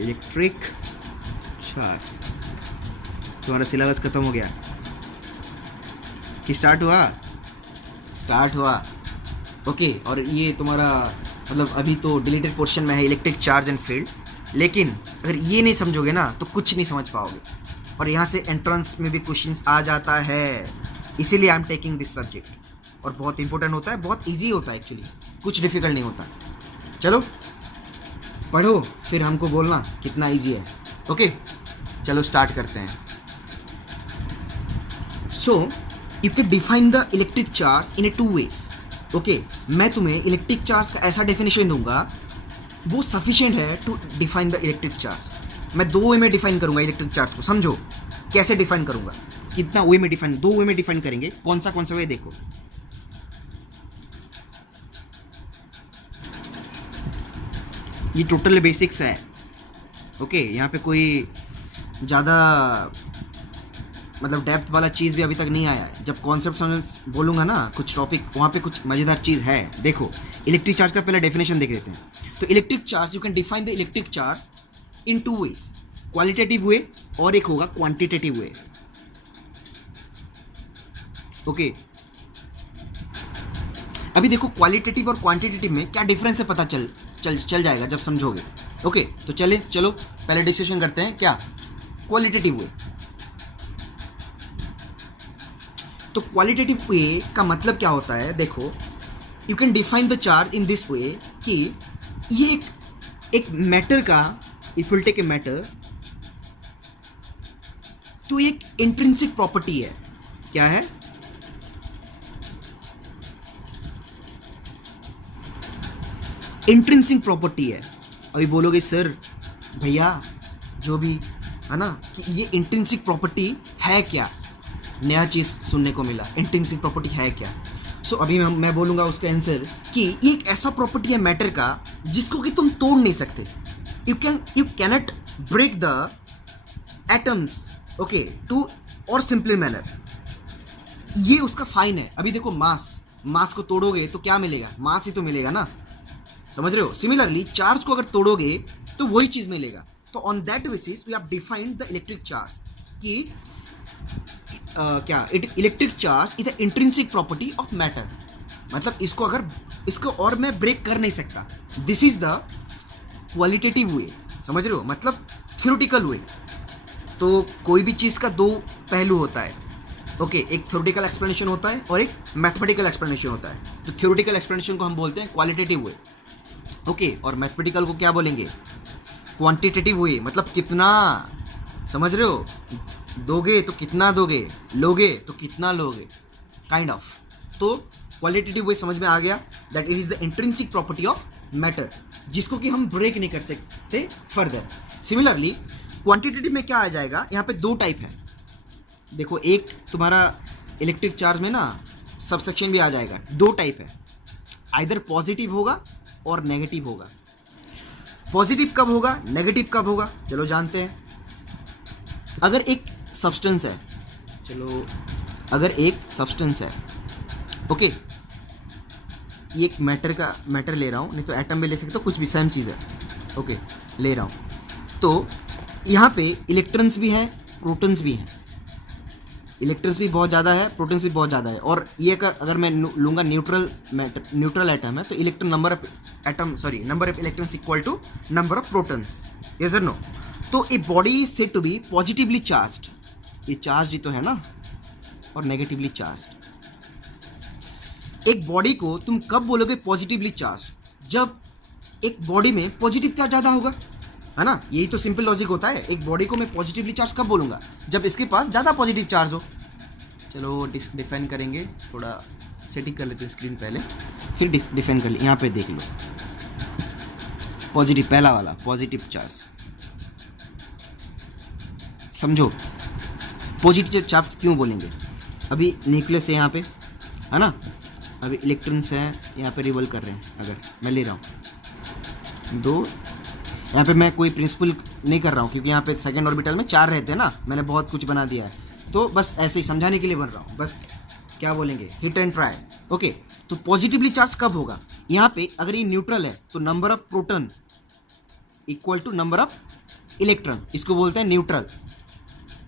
इलेक्ट्रिक चार्ज। तुम्हारा सिलेबस खत्म हो गया कि स्टार्ट हुआ, स्टार्ट हुआ। ओके, और ये तुम्हारा मतलब अभी तो डिलीटेड पोर्शन में है इलेक्ट्रिक चार्ज एंड फील्ड, लेकिन अगर ये नहीं समझोगे ना तो कुछ नहीं समझ पाओगे। और यहाँ से एंट्रेंस में भी क्वेश्चंस आ जाता है, इसीलिए I am taking this subject, और बहुत इंपॉर्टेंट होता है, बहुत इजी होता है एक्चुअली, कुछ डिफिकल्ट नहीं होता। चलो पढ़ो, फिर हमको बोलना कितना इजी है। ओके, चलो स्टार्ट करते हैं। So you can define the electric charge in A 2 ways। Okay, मैं तुम्हें इलेक्ट्रिक चार्ज का ऐसा डेफिनेशन दूंगा वो सफिशिएंट है to define the electric charge. मैं 2 वे में डिफाइन करूंगा इलेक्ट्रिक चार्ज को, समझो कैसे डिफाइन करूंगा, कितना वे में डिफाइन, 2 वे में डिफाइन करेंगे। कौन सा वे, देखो ये टोटल बेसिक्स है। ओके, यहाँ पे कोई ज़्यादा मतलब डेप्थ वाला चीज़ भी अभी तक नहीं आया है। जब कॉन्सेप्ट समझ बोलूँगा ना कुछ टॉपिक, वहाँ पे कुछ मज़ेदार चीज़ है। देखो इलेक्ट्रिक चार्ज का पहला डेफिनेशन देख लेते हैं। तो electric charge, you can define the electric charge in 2 ways, qualitative way और एक होगा क्वांटिटेटिव वे। ओके, अभी देखो क्वालिटेटिव और क्वांटिटेटिव में क्या डिफरेंस है पता चल जाएगा जब समझोगे। ओके, तो चलो पहले डिस्कशन करते हैं, क्या, क्वालिटेटिव वे। तो क्वालिटेटिव वे का मतलब क्या होता है, देखो you can define the charge in this way कि ये एक मैटर का, if will take a matter, तो एक इंट्रिंसिक प्रॉपर्टी है। क्या है? इंट्रिंसिक प्रॉपर्टी है। अभी बोलोगे सर भैया जो भी है ना कि ये इंट्रिंसिक प्रॉपर्टी है क्या, नया चीज़ सुनने को मिला, इंट्रिंसिक प्रॉपर्टी है क्या। सो अभी मैं बोलूँगा उसका आंसर कि ये एक ऐसा प्रॉपर्टी है मैटर का जिसको कि तुम तोड़ नहीं सकते। You cannot break the atoms, okay, to और सिंपल मैनर। ये उसका फाइन है। अभी देखो मास को तोड़ोगे तो क्या मिलेगा? मास ही तो मिलेगा ना, समझ रहे हो? सिमिलरली चार्ज को अगर तोड़ोगे तो वही चीज मिलेगा। तो on that basis we have defined the electric charge कि क्या electric charge is the intrinsic property of matter. मतलब इसको और मैं ब्रेक कर नहीं सकता। This is the qualitative way, समझ रहे हो? मतलब थ्योरेटिकल वे। तो कोई भी चीज़ का दो पहलू होता है, ओके, एक थ्योरेटिकल एक्सप्लेनेशन होता है और एक मैथमेटिकल एक्सप्लेनेशन होता है। तो थ्योरेटिकल एक्सप्लेनेशन को हम बोलते हैं क्वालिटेटिव वे, ओके, और मैथमेटिकल को क्या बोलेंगे? क्वांटिटेटिव वे। मतलब कितना, समझ रहे हो? दोगे तो कितना दोगे, लोगे तो कितना लोगे, काइंड ऑफ। तो क्वालिटेटिव वे समझ में आ गया, that it is the intrinsic property of matter, जिसको कि हम ब्रेक नहीं कर सकते फर्दर। सिमिलरली क्वांटिटेटिव में क्या आ जाएगा? यहाँ पे दो टाइप है। देखो, एक तुम्हारा इलेक्ट्रिक चार्ज में ना सबसेक्शन भी आ जाएगा। दो टाइप है, आइदर पॉजिटिव होगा और नेगेटिव होगा। पॉजिटिव कब होगा, नेगेटिव कब होगा, चलो जानते हैं। अगर एक सब्सटेंस है, अगर एक सब्सटेंस है, ओके, ये एक मैटर ले रहा हूँ, नहीं तो एटम भी ले सकते हो, कुछ भी सेम चीज़ है, ओके, ले रहा हूँ। तो यहाँ पे इलेक्ट्रॉन्स भी हैं, प्रोटॉन्स भी हैं। इलेक्ट्रॉन्स भी बहुत ज़्यादा है, प्रोटॉन्स भी बहुत ज़्यादा है। और ये अगर मैं लूँगा न्यूट्रल एटम है, तो number of electrons equal to number of protons, yes और नो। तो a body is said to be positively charged, ये चार्ज ही तो है ना, और नेगेटिवली चार्ज्ड। एक बॉडी को तुम कब बोलोगे पॉजिटिवली चार्ज? जब एक बॉडी में पॉजिटिव चार्ज ज़्यादा होगा, है ना? यही तो सिंपल लॉजिक होता है। एक बॉडी को मैं पॉजिटिवली चार्ज कब बोलूँगा? जब इसके पास ज़्यादा पॉजिटिव चार्ज हो। चलो डिफाइन करेंगे, थोड़ा सेटिंग कर लेते हैं स्क्रीन पहले, फिर डिफाइन कर ले। यहाँ पे देख लो, पॉजिटिव, पहला वाला पॉजिटिव चार्ज, समझो पॉजिटिव चार्ज क्यों बोलेंगे? अभी न्यूक्लियस है यहाँ पे, है ना? अभी इलेक्ट्रॉन्स हैं यहाँ पे रिवॉल्व कर रहे हैं। अगर मैं ले रहा हूँ दो, यहाँ पे मैं कोई प्रिंसिपल नहीं कर रहा हूँ, क्योंकि यहाँ पे सेकंड ऑर्बिटल में 4 रहते हैं ना, मैंने बहुत कुछ बना दिया है, तो बस ऐसे ही समझाने के लिए बन रहा हूँ। बस क्या बोलेंगे, हिट एंड ट्राई, ओके। तो पॉजिटिवली चार्ज कब होगा? यहाँ पे अगर ये न्यूट्रल है तो number of proton equal to number of electron, इसको बोलते हैं न्यूट्रल,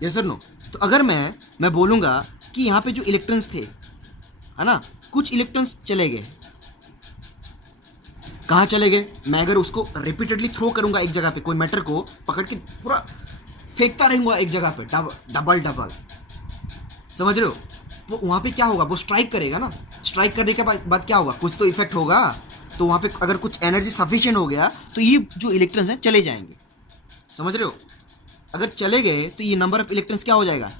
यस और नो। तो अगर मैं बोलूँगा कि यहाँ पे जो इलेक्ट्रॉन्स थे, है ना, कुछ इलेक्ट्रॉन्स चले गए, कहाँ चले गए? मैं अगर उसको रिपीटेडली थ्रो करूंगा एक जगह पे, कोई मैटर को पकड़ के पूरा फेंकता रहूंगा एक जगह पे, डबल, समझ रहे हो? वो वहाँ पे क्या होगा? वो स्ट्राइक करेगा ना, स्ट्राइक करने के बाद क्या होगा? कुछ तो इफेक्ट होगा। तो वहाँ पे अगर कुछ एनर्जी सफिशिएंट हो गया तो ये जो इलेक्ट्रॉन्स हैं चले जाएंगे, समझ रहे हो? अगर चले गए तो ये नंबर ऑफ इलेक्ट्रॉन्स क्या हो जाएगा?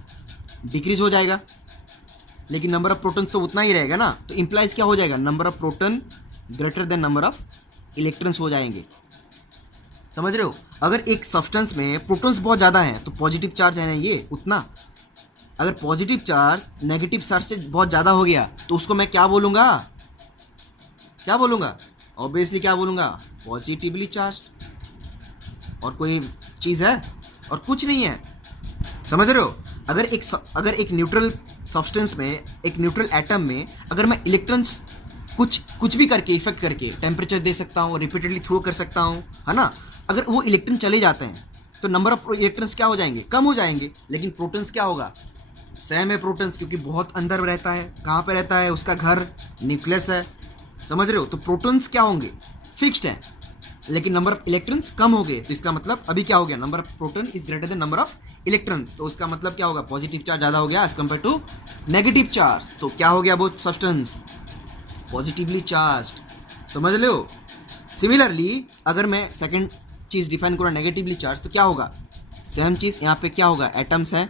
डिक्रीज हो जाएगा। लेकिन नंबर ऑफ प्रोटॉन्स तो उतना ही रहेगा ना, तो इंप्लाइज क्या हो जाएगा? Number of proton greater than number of electrons हो जाएंगे, समझ रहे हो? अगर एक सब्सटेंस में प्रोटॉन्स बहुत ज़्यादा हैं तो पॉजिटिव चार्ज है ना ये उतना। अगर पॉजिटिव चार्ज नेगेटिव चार्ज से बहुत ज़्यादा हो गया तो उसको मैं क्या बोलूँगा? ऑब्वियसली क्या बोलूँगा? Positively charge. और कोई चीज़ है? और कुछ नहीं है, समझ रहे हो? अगर एक न्यूट्रल सब्सटेंस में, एक न्यूट्रल एटम में अगर मैं इलेक्ट्रॉन्स कुछ भी करके, इफेक्ट करके, टेम्परेचर दे सकता हूँ, रिपीटेडली थ्रो कर सकता हूँ, है ना? अगर वो इलेक्ट्रॉन चले जाते हैं तो नंबर ऑफ इलेक्ट्रॉन्स क्या हो जाएंगे? कम हो जाएंगे। लेकिन प्रोटॉन्स क्या होगा? सेम है प्रोटॉन्स, क्योंकि बहुत अंदर रहता है। कहाँ पे रहता है? उसका घर न्यूक्लियस है, समझ रहे हो? तो प्रोटॉन्स क्या होंगे? फिक्स्ड है। लेकिन नंबर ऑफ इलेक्ट्रॉन्स कम हो गए, तो इसका मतलब अभी क्या हो गया? Number of proton is greater than number of electrons. तो उसका मतलब क्या होगा? पॉजिटिव चार्ज ज़्यादा हो गया as compare to negative charge. तो क्या हो गया? वो सब्सटेंस पॉजिटिवली चार्ज्ड, समझ लो? सिमिलरली अगर मैं सेकंड चीज़ डिफाइन करूँ नेगेटिवली चार्ज, तो क्या होगा? सेम चीज़ यहाँ पे क्या होगा? एटम्स हैं,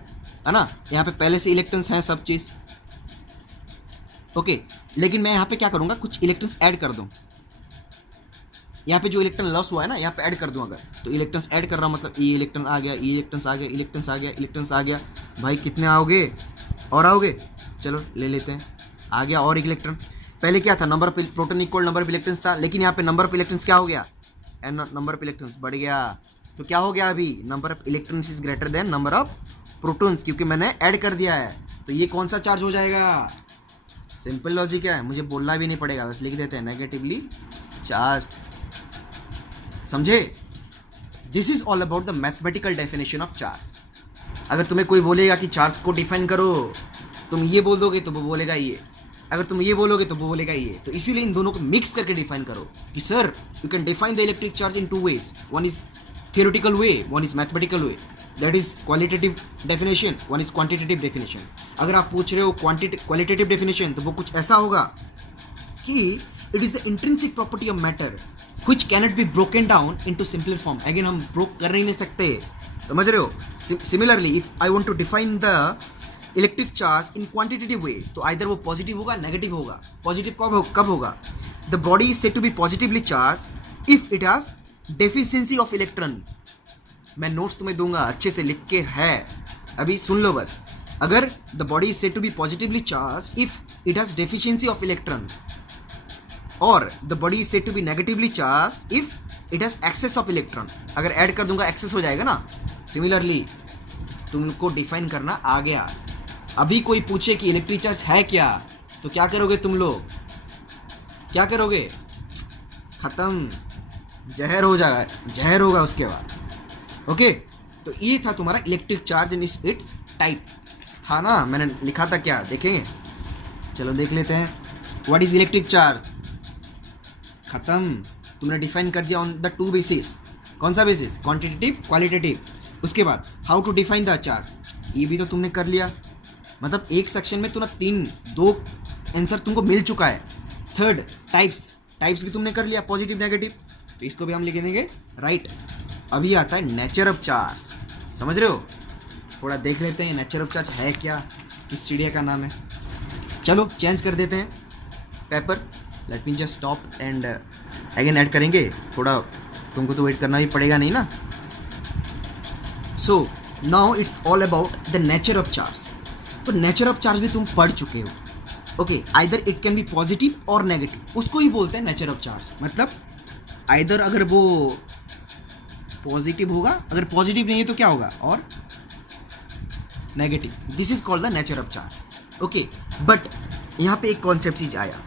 है ना, यहाँ पे पहले से इलेक्ट्रॉन्स हैं, सब चीज़ ओके। लेकिन मैं यहाँ पे क्या करूँगा, कुछ इलेक्ट्रॉन्स ऐड कर दूँ। यहाँ पे जो इलेक्ट्रॉन लॉस हुआ है ना, यहाँ पे ऐड कर दूँ अगर, तो इलेक्ट्रॉन्स ऐड कर रहा हूँ, मतलब ई इलेक्ट्रॉन आ गया, ई इलेक्ट्रॉन्स आ गया, इलेक्ट्रॉन्स आ गया, इलेक्ट्रॉन्स आ गया। भाई कितने आओगे और आओगे? चलो ले लेते हैं, आ गया और इलेक्ट्रॉन। पहले क्या था? Number of proton equal number of electrons था, लेकिन यहाँ पे नंबर ऑफ इलेक्ट्रॉन्स क्या हो गया? एन नंबर ऑफ इलेक्ट्रॉन्स बढ़ गया। तो क्या हो गया अभी? Number of electrons is greater than number of protons, क्योंकि मैंने ऐड कर दिया है। तो ये कौन सा चार्ज हो जाएगा? सिंपल लॉजिक है, मुझे बोलना भी नहीं पड़ेगा, बस लिख देते हैं नेगेटिवली चार्ज। समझे? This is all about the mathematical definition of charge. अगर तुम्हें कोई बोलेगा कि चार्ज को डिफाइन करो, तुम ये बोल दोगे तो वो बोलेगा ये, अगर तुम ये बोलोगे तो वो बोलेगा ये। तो इसीलिए इन दोनों को मिक्स करके डिफाइन करो कि sir you can define the electric charge in two ways, one is theoretical way, one is mathematical way, that is qualitative definition, one is quantitative definition. अगर आप पूछ रहे हो क्वालिटेटिव डेफिनेशन, तो वो कुछ ऐसा होगा कि it is the intrinsic property of matter which cannot be broken down into simpler form। Again हम ब्रोक कर नहीं सकते, समझ रहे हो? Similarly if I want to define the electric charge in quantitative way, तो आइदर वो पॉजिटिव होगा, नेगेटिव होगा। पॉजिटिव कब होगा? The body is said to be positively charge if it has deficiency of electron. मैं नोट्स तुम्हें दूंगा, अच्छे से लिख के है, अभी सुन लो बस। अगर the body is said to be positively charge if it has deficiency of electron, और the body is said to be negatively charge if it has excess of electron. अगर ऐड कर दूंगा एक्सेस हो जाएगा ना। सिमिलरली तुमको define करना आ गया। अभी कोई पूछे कि इलेक्ट्रिक चार्ज है क्या, तो क्या करोगे तुम लोग? क्या करोगे? खत्म, जहर हो जाएगा, जहर होगा उसके बाद। ओके, तो ये था तुम्हारा electric charge in its type था ना, मैंने लिखा था क्या, देखेंगे? चलो देख लेते हैं। What is electric charge? खत्म, तुमने डिफाइन कर दिया ऑन द टू बेसिस। कौन सा बेसिस? Quantitative, qualitative. उसके बाद how to define the charge, ये भी तो तुमने कर लिया। मतलब एक सेक्शन में तुम्हें दो आंसर तुमको मिल चुका है। थर्ड टाइप्स भी तुमने कर लिया, पॉजिटिव नेगेटिव, तो इसको भी हम लिख देंगे राइट। अभी आता है नेचर ऑफ चार्ज, समझ रहे हो? थोड़ा देख लेते हैं नेचर ऑफ चार्ज है क्या, किस चिड़िया का नाम है। चलो चेंज कर देते हैं paper. Let me just stop and again add करेंगे। थोड़ा तुमको तो वेट करना भी पड़ेगा नहीं ना। So now it's all about the nature of charge. तो नेचर ऑफ चार्ज भी तुम पढ़ चुके हो। Okay, either it can be positive और नेगेटिव, उसको ही बोलते हैं नेचर ऑफ चार्ज। मतलब आइदर अगर वो पॉजिटिव होगा, अगर पॉजिटिव नहीं है तो क्या होगा, और negative. This is called the nature of charge. Okay, but यहाँ पे एक कॉन्सेप्ट चीज आया,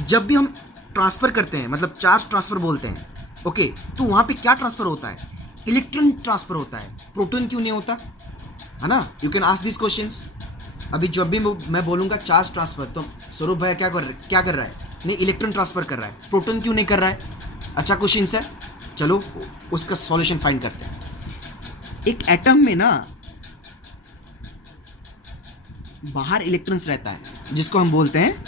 जब भी हम ट्रांसफर करते हैं, मतलब चार्ज ट्रांसफर बोलते हैं, ओके, तो वहाँ पे क्या ट्रांसफर होता है? इलेक्ट्रॉन ट्रांसफर होता है, प्रोटॉन क्यों नहीं होता, है ना? You can ask this questions. अभी जब भी मैं बोलूँगा चार्ज ट्रांसफर, तो स्वरूप भैया क्या कर रहा है? नहीं, इलेक्ट्रॉन ट्रांसफर कर रहा है, प्रोटॉन क्यों नहीं कर रहा है? अच्छा क्वेश्चन है, चलो उसका सॉल्यूशन फाइंड करते हैं। एक एटम में ना बाहर इलेक्ट्रॉन्स रहता है, जिसको हम बोलते हैं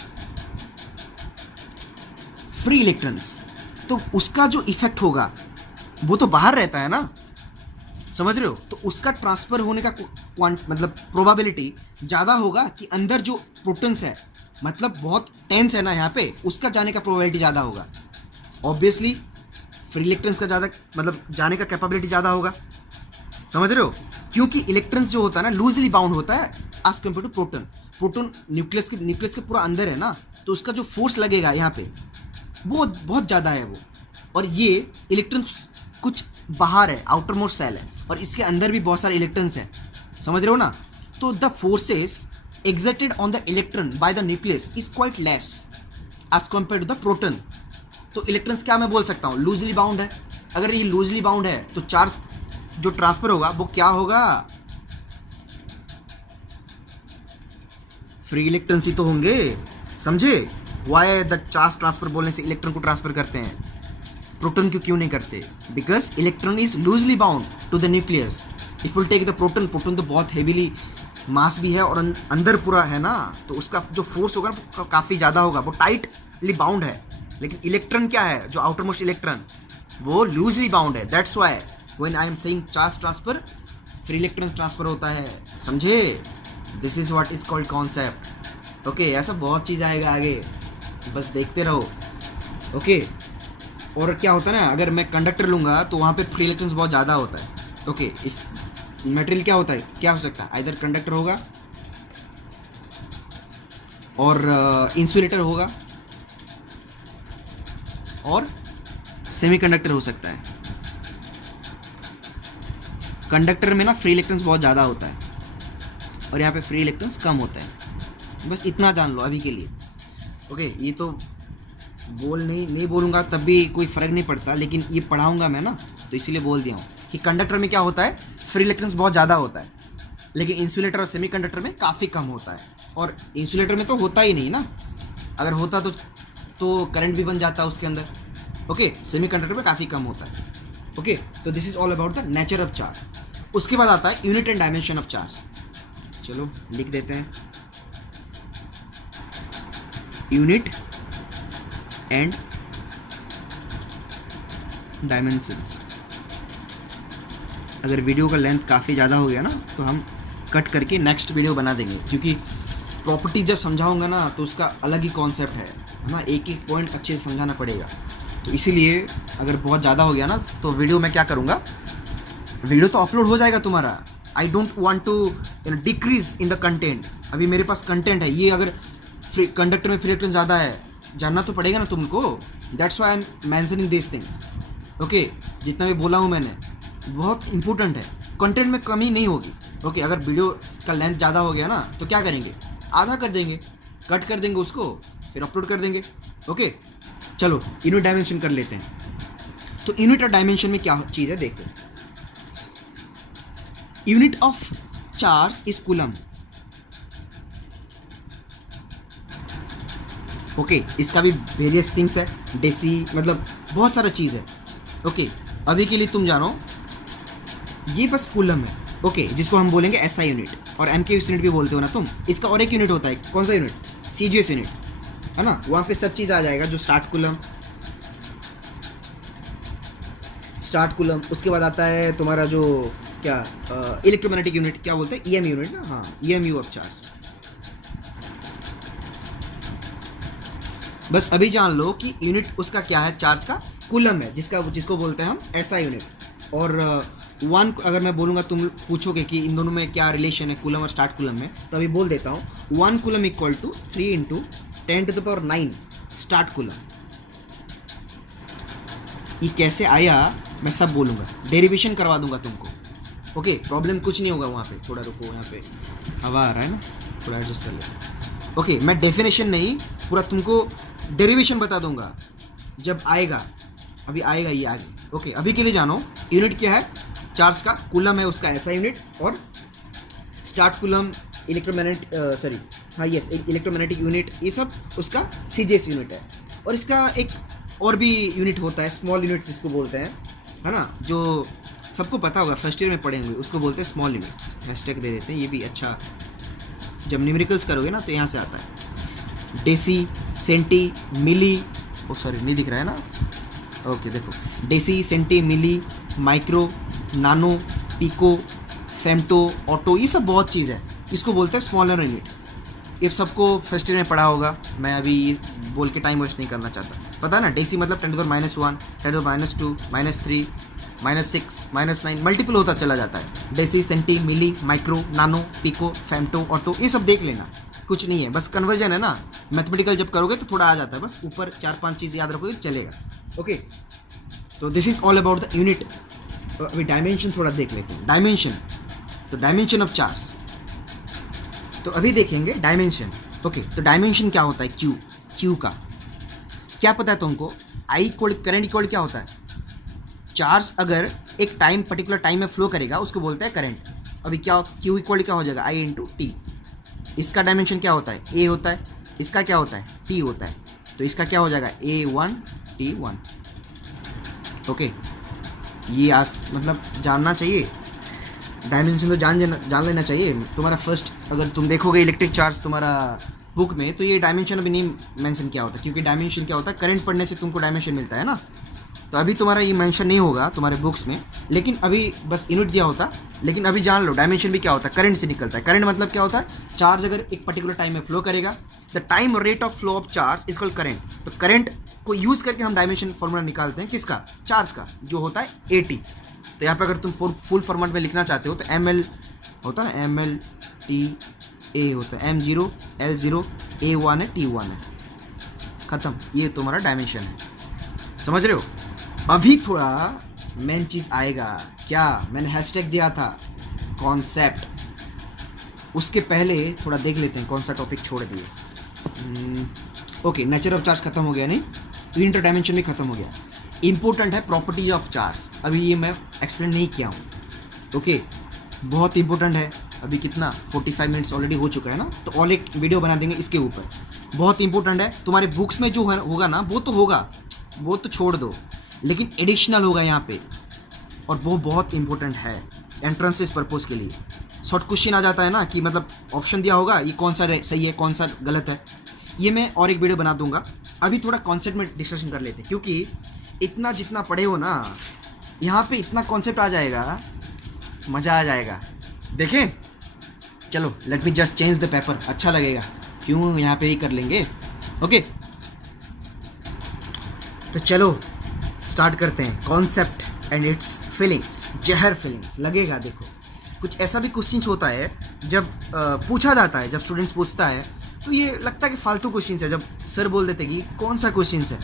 फ्री इलेक्ट्रॉन्स। तो उसका जो इफेक्ट होगा वो तो बाहर रहता है ना, समझ रहे हो? तो उसका ट्रांसफर होने का मतलब प्रोबेबिलिटी ज़्यादा होगा कि अंदर जो प्रोटॉन्स है, मतलब बहुत टेंस है ना यहाँ पे, उसका जाने का प्रोबेबिलिटी ज़्यादा होगा। ऑब्वियसली फ्री इलेक्ट्रॉन्स का ज़्यादा मतलब जाने का कैपेबिलिटी ज़्यादा होगा, समझ रहे हो? क्योंकि इलेक्ट्रॉन्स जो होता है ना लूजली बाउंड होता है as compare to proton. Proton nucleus के पूरा अंदर है ना, तो उसका जो फोर्स लगेगा यहाँ पे वो बहुत ज़्यादा है वो। और ये इलेक्ट्रॉन्स कुछ बाहर है, आउटर मोस्ट सेल है, और इसके अंदर भी बहुत सारे इलेक्ट्रॉन्स हैं, समझ रहे हो ना? तो the forces exerted on the electron by the nucleus is quite less as compared to the proton। तो इलेक्ट्रॉन्स क्या मैं बोल सकता हूँ, लूजली बाउंड है। अगर ये लूजली बाउंड है तो चार्ज जो ट्रांसफर होगा वो क्या होगा? फ्री इलेक्ट्रॉन्स ही तो होंगे, समझे? वाई द चार्ज ट्रांसफर बोलने से इलेक्ट्रॉन को ट्रांसफर करते हैं, प्रोटॉन क्यों नहीं करते? Because electron is loosely bound to the nucleus. If will take the proton तो बहुत हेवीली मास भी है और अंदर पूरा है ना, तो उसका जो फोर्स होगा वो काफ़ी ज़्यादा होगा, वो टाइटली बाउंड है। लेकिन इलेक्ट्रॉन क्या है, जो आउटर मोस्ट इलेक्ट्रॉन वो लूजली बाउंड है, that's why when I am saying charge transfer free electron transfer होता है, समझे? This is what is called concept. Okay, ऐसा बहुत चीज़ आएगा आगे, बस देखते रहो। ओके, और क्या होता है ना, अगर मैं कंडक्टर लूँगा तो वहाँ पे फ्री इलेक्ट्रॉन्स बहुत ज़्यादा होता है। ओके, इफ मटेरियल क्या होता है, क्या हो सकता है, आइदर कंडक्टर होगा और इंसुलेटर होगा और सेमीकंडक्टर हो सकता है। कंडक्टर में ना फ्री इलेक्ट्रॉन्स बहुत ज़्यादा होता है और यहाँ पे फ्री इलेक्ट्रॉन्स कम होता है, बस इतना जान लो अभी के लिए। ओके, ये तो नहीं बोलूँगा तब भी कोई फ़र्क नहीं पड़ता, लेकिन ये पढ़ाऊँगा मैं ना, तो इसीलिए बोल दिया हूँ कि कंडक्टर में क्या होता है, फ्री इलेक्ट्रॉन्स बहुत ज़्यादा होता है, लेकिन इंसुलेटर और सेमीकंडक्टर में काफ़ी कम होता है। और इंसुलेटर में तो होता ही नहीं ना, अगर होता तो करंट भी बन जाता उसके अंदर। ओके, सेमीकंडक्टर में काफ़ी कम होता है। ओके, तो this is all about the nature of charge. उसके बाद आता है unit and dimension of charge. चलो लिख देते हैं, यूनिट एंड डायमेंशंस। अगर वीडियो का लेंथ काफ़ी ज़्यादा हो गया ना तो हम कट करके नेक्स्ट वीडियो बना देंगे, क्योंकि प्रॉपर्टी जब समझाऊंगा ना तो उसका अलग ही कॉन्सेप्ट है ना, एक एक पॉइंट अच्छे से समझाना पड़ेगा। तो इसीलिए अगर बहुत ज़्यादा हो गया ना तो वीडियो मैं क्या करूँगा, वीडियो तो अपलोड हो जाएगा तुम्हारा, I don't want to decrease in the content. अभी मेरे पास कंटेंट है, ये अगर कंडक्टर में फ्री इलेक्ट्रॉन ज़्यादा है, जानना तो पड़ेगा ना तुमको, that's why I am mentioning this things. Okay, जितना भी बोला हूँ मैंने बहुत इंपॉर्टेंट है, कंटेंट में कमी नहीं होगी। ओके, अगर वीडियो का लेंथ ज़्यादा हो गया ना तो क्या करेंगे, आधा कर देंगे, कट कर देंगे उसको, फिर अपलोड कर देंगे। ओके, चलो यूनिट डायमेंशन कर लेते हैं। तो यूनिट और डायमेंशन में क्या चीज़ है देखो, unit of charge is coulomb. Okay, इसका भी वेरियस थिंग्स है, डेसी, मतलब बहुत सारा चीज़ है। ओके, अभी के लिए तुम जानो ये बस कूलम है। ओके, जिसको हम बोलेंगे एसआई यूनिट, और एमकेयू यूनिट भी बोलते हो ना तुम। इसका और एक यूनिट होता है, कौन सा यूनिट, सीजीएस यूनिट, है ना, वहाँ पे सब चीज़ आ जाएगा, जो स्टार्ट कूलम, उसके बाद आता है तुम्हारा जो क्या इलेक्ट्रोमैग्नेटिक यूनिट, क्या बोलते हैं, ईएम यूनिट ना, हाँ, ईएमयू ऑफ चार्ज। बस अभी जान लो कि यूनिट उसका क्या है, चार्ज का कूलम है, जिसको बोलते हैं हम एसआई यूनिट। और वन, अगर मैं बोलूँगा, तुम पूछोगे कि इन दोनों में क्या रिलेशन है, कूलम और स्टार्ट कूलम में, तो अभी बोल देता हूँ, 1 coulomb equal to 3 × 10⁹ start coulomb. ये कैसे आया मैं सब बोलूँगा, डेरिवेशन करवा दूंगा तुमको। ओके, प्रॉब्लम कुछ नहीं होगा वहाँ पे। थोड़ा रुको, यहाँ पे हवा आ रहा है ना, थोड़ा एडजस्ट कर लेते। ओके, मैं डेफिनेशन नहीं, पूरा तुमको डेरिवेशन बता दूंगा जब आएगा, अभी आएगा ये आगे। ओके, अभी के लिए जानो यूनिट क्या है, चार्ज का, कूलम है उसका ऐसा यूनिट, और स्टार्ट कूलम इलेक्ट्रोमैग्नेटिक यूनिट, ये सब उसका सीजीएस यूनिट है। और इसका एक और भी यूनिट होता है, स्मॉल यूनिट जिसको बोलते हैं, है ना, जो सबको पता होगा, फर्स्ट ईयर में पढ़ेंगे, उसको बोलते हैं स्मॉल यूनिट्स। हैशटैग दे देते हैं, ये भी अच्छा, जब न्यूमेरिकल्स करोगे ना तो यहाँ से आता है, डेसी, सेंटी, मिली, ओ सॉरी नहीं दिख रहा है ना, ओके देखो, डेसी, सेंटी, मिली, माइक्रो, नानो, पिको, फेम्टो, ऑटो, ये सब बहुत चीज़ है, इसको बोलते हैं स्मॉलर यूनिट। ये सबको फर्स्ट ईयर में पढ़ा होगा, मैं अभी बोल के टाइम वेस्ट नहीं करना चाहता। पता है ना, डेसी मतलब 10⁻⁻1, 10⁻², -3, -6, -9, मल्टीपल होता चला जाता है। डेसी, सेंटी, मिली, माइक्रो, नानो, पिको, फेम्टो, ऑटो, ये सब देख लेना, कुछ नहीं है, बस कन्वर्जन है ना, मैथमेटिकल जब करोगे तो थोड़ा आ जाता है, बस ऊपर 4-5 चीज़ याद रखोगे चलेगा। ओके, तो this is all about the unit. अभी डायमेंशन थोड़ा देख लेते हैं, डायमेंशन, तो डायमेंशन ऑफ चार्ज, तो अभी देखेंगे डायमेंशन। ओके, तो डायमेंशन क्या होता है, क्यू का क्या पता है तुमको, आई इक्वल करंट इक्वल क्या होता है, चार्ज अगर एक टाइम, पर्टिकुलर टाइम में फ्लो करेगा उसको बोलते हैं करंट। अभी क्या, क्यू इक्वल क्या हो जाएगा, आई × टी। इसका डायमेंशन क्या होता है, ए होता है, इसका क्या होता है, टी होता है, तो इसका क्या हो जाएगा, A1 T1। ओके, ये आज मतलब जानना चाहिए, डायमेंशन तो जान लेना चाहिए। तुम्हारा फर्स्ट, अगर तुम देखोगे इलेक्ट्रिक चार्ज तुम्हारा बुक में, तो ये डायमेंशन अभी नहीं मेंशन किया होता, क्योंकि डायमेंशन क्या होता है, करंट पढ़ने से तुमको डायमेंशन मिलता है ना, तो अभी तुम्हारा ये मेंशन नहीं होगा तुम्हारे बुक्स में, लेकिन अभी बस यूनिट दिया होता। लेकिन अभी जान लो डायमेंशन भी क्या होता है, करंट से निकलता है। करंट मतलब क्या होता है, चार्ज अगर एक पर्टिकुलर टाइम में फ्लो करेगा, the time rate of flow of charge is called current. तो करंट को यूज़ करके हम डायमेंशन फॉर्मूला निकालते हैं, किसका, चार्ज का, जो होता है AT। तो यहाँ पे अगर तुम फुल फॉर्मेट में लिखना चाहते हो तो ML होता है ना, MLTA होता है, M0 L0 A1 है T1 है, ख़त्म। ये तुम्हारा डायमेंशन है, समझ रहे हो। अभी थोड़ा मेन चीज़ आएगा, क्या मैंने हैशटैग दिया था, कॉन्सेप्ट। उसके पहले थोड़ा देख लेते हैं कौन सा टॉपिक छोड़ दिए। ओके, नेचर ऑफ चार्ज खत्म हो गया, नहीं, यूनिट डायमेंशन भी खत्म हो गया। इंपॉर्टेंट है प्रॉपर्टी ऑफ चार्ज, अभी ये मैं एक्सप्लेन नहीं किया हूँ। ओके, बहुत इंपॉर्टेंट है। अभी कितना 45 मिनट्स ऑलरेडी हो चुका है ना, तो और एक वीडियो बना देंगे इसके ऊपर। बहुत इंपॉर्टेंट है, तुम्हारे बुक्स में जो होगा ना वो तो होगा, वो तो छोड़ दो, लेकिन एडिशनल होगा यहाँ पे, और वो बहुत इंपॉर्टेंट है एंट्रेंसेस पर्पज़ के लिए। शॉर्ट क्वेश्चन आ जाता है ना कि मतलब ऑप्शन दिया होगा, ये कौन सा सही है कौन सा गलत है, ये मैं और एक वीडियो बना दूंगा। अभी थोड़ा कॉन्सेप्ट में डिस्कशन कर लेते हैं, क्योंकि इतना जितना पढ़े हो ना, यहाँ पे इतना कॉन्सेप्ट आ जाएगा, मज़ा आ जाएगा। देखें, चलो let me just change the paper, अच्छा लगेगा, क्यों यहाँ पे ही कर लेंगे। ओके, तो चलो स्टार्ट करते हैं। कॉन्सेप्ट एंड इट्स फीलिंग्स, जहर फीलिंग्स लगेगा। देखो, कुछ ऐसा भी क्वेश्चन होता है जब पूछा जाता है, जब स्टूडेंट्स पूछता है तो ये लगता है कि फालतू क्वेश्चन है, जब सर बोल देते कि कौन सा क्वेश्चन है,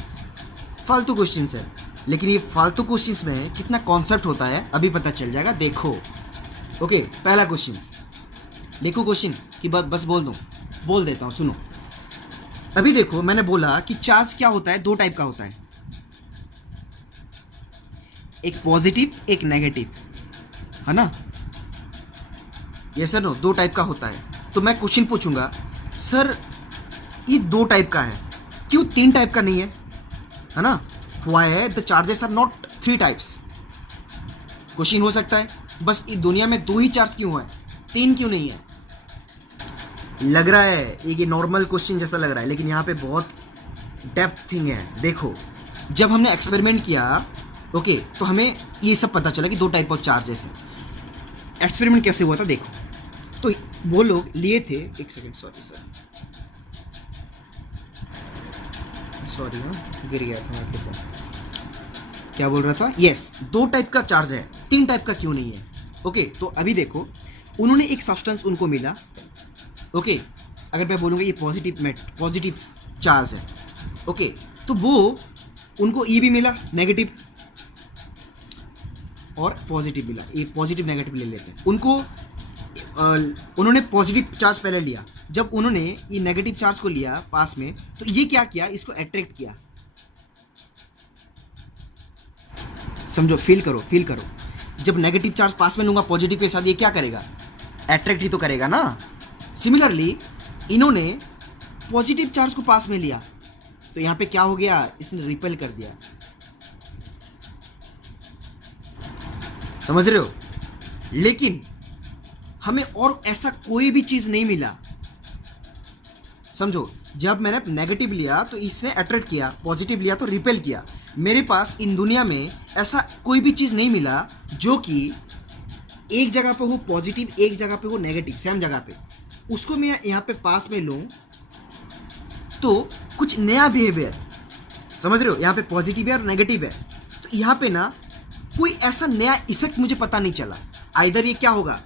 फालतू क्वेश्चन है, लेकिन ये फालतू क्वेश्चन में कितना कॉन्सेप्ट होता है अभी पता चल जाएगा। देखो, ओके, पहला क्वेश्चन लिखो, क्वेश्चन की बस बोल देता हूँ, सुनो। अभी देखो, मैंने बोला कि चार्ज क्या होता है, दो टाइप का होता है, एक पॉजिटिव एक नेगेटिव, है ना, ये सर नो, दो टाइप का होता है। तो मैं क्वेश्चन पूछूंगा, सर ये दो टाइप का है, क्यों तीन टाइप का नहीं है ना, व्हाई है the charges are not 3 types. Question हो सकता है, बस इस दुनिया में 2 ही चार्ज क्यों है, 3 क्यों नहीं है। लग रहा है ये नॉर्मल क्वेश्चन जैसा लग रहा है, लेकिन यहाँ पे बहुत डेप्थ थिंग है। देखो, जब हमने एक्सपेरिमेंट किया, ओके, तो हमें ये सब पता चला कि 2 टाइप ऑफ चार्जेस हैं। एक्सपेरिमेंट कैसे हुआ था देखो, तो वो लोग लिए थे, एक सेकेंड, सॉरी हाँ, गिर गया था माइक्रोफोन। क्या बोल रहा था, यस, 2 टाइप का चार्ज है, 3 टाइप का क्यों नहीं है। ओके, तो अभी देखो, उन्होंने एक सब्सटेंस उनको मिला। ओके, अगर मैं बोलूँगा ये पॉजिटिव चार्ज है, ओके, तो वो उनको ई भी मिला नेगेटिव और पॉजिटिव मिला, ये पॉजिटिव नेगेटिव ले लेते हैं उनको। उन्होंने पॉजिटिव चार्ज पहले लिया, जब उन्होंने ये नेगेटिव चार्ज को लिया पास में, तो ये क्या किया, इसको अट्रैक्ट किया। समझो, फील करो, जब नेगेटिव चार्ज पास में लूंगा पॉजिटिव के साथ, ये क्या करेगा, अट्रैक्ट ही तो करेगा ना। सिमिलरली इन्होंने पॉजिटिव चार्ज को पास में लिया, तो यहाँ पे क्या हो गया, इसने रिपेल कर दिया। समझ रहे हो, लेकिन हमें और ऐसा कोई भी चीज नहीं मिला। समझो, जब मैंने नेगेटिव लिया तो इसने अट्रैक्ट किया, पॉजिटिव लिया तो रिपेल किया। मेरे पास इन दुनिया में ऐसा कोई भी चीज नहीं मिला जो कि एक जगह पे हो पॉजिटिव, एक जगह पे हो नेगेटिव, सेम जगह पे। उसको मैं यहाँ पे पास में लूँ तो कुछ नया बिहेवियर, समझ रहे हो, यहाँ पे पॉजिटिव है और नेगेटिव है, तो यहाँ पे ना कोई ऐसा नया इफेक्ट मुझे पता नहीं चला। आइदर ये क्या होगा,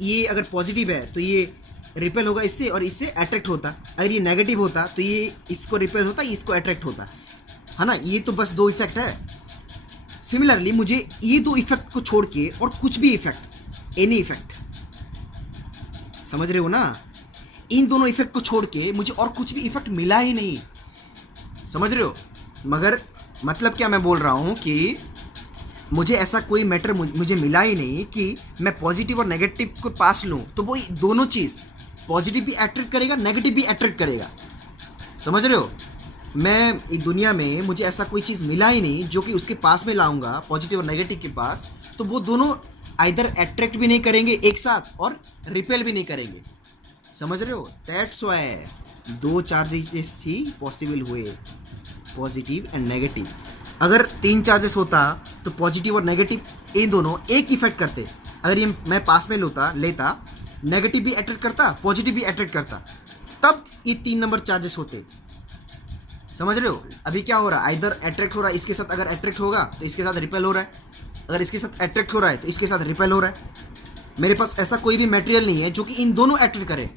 ये अगर पॉजिटिव है तो ये रिपेल होगा इससे और इससे अट्रैक्ट होता, अगर ये नेगेटिव होता तो ये इसको रिपेल होता, इसको अट्रैक्ट होता, है ना। ये तो बस 2 इफेक्ट है। सिमिलरली मुझे ये 2 इफेक्ट को छोड़ के और कुछ भी इफेक्ट, एनी इफेक्ट, समझ रहे हो ना, इन दोनों इफेक्ट को छोड़ के मुझे और कुछ भी इफेक्ट मिला ही नहीं, समझ रहे हो। मगर मतलब क्या मैं बोल रहा हूँ कि मुझे ऐसा कोई मैटर मुझे मिला ही नहीं कि मैं पॉजिटिव और नेगेटिव को पास लूँ तो वो दोनों चीज़, पॉजिटिव भी अट्रैक्ट करेगा, नेगेटिव भी अट्रैक्ट करेगा, समझ रहे हो। मैं इस दुनिया में मुझे ऐसा कोई चीज़ मिला ही नहीं जो कि उसके पास में लाऊंगा, पॉजिटिव और नेगेटिव के पास, तो वो दोनों आइदर अट्रैक्ट भी नहीं करेंगे एक साथ और रिपेल भी नहीं करेंगे, समझ रहे हो। दैट्स व्हाई दो चार्जेस ही पॉसिबल हुए, पॉजिटिव एंड नेगेटिव। अगर 3 चार्जेस होता तो पॉजिटिव और नेगेटिव इन दोनों एक इफेक्ट करते। अगर ये मैं पास में लेता नेगेटिव भी अट्रैक्ट करता, पॉजिटिव भी अट्रैक्ट करता, तब ये 3 नंबर चार्जेस होते। समझ रहे हो? अभी क्या हो रहा है, इधर अट्रैक्ट हो रहा है, इसके साथ अगर अट्रैक्ट होगा तो इसके साथ रिपेल हो रहा है, अगर इसके साथ अट्रैक्ट हो रहा है तो इसके साथ रिपेल हो रहा है। मेरे पास ऐसा कोई भी मटेरियल नहीं है जो कि इन दोनों अट्रैक्ट करे।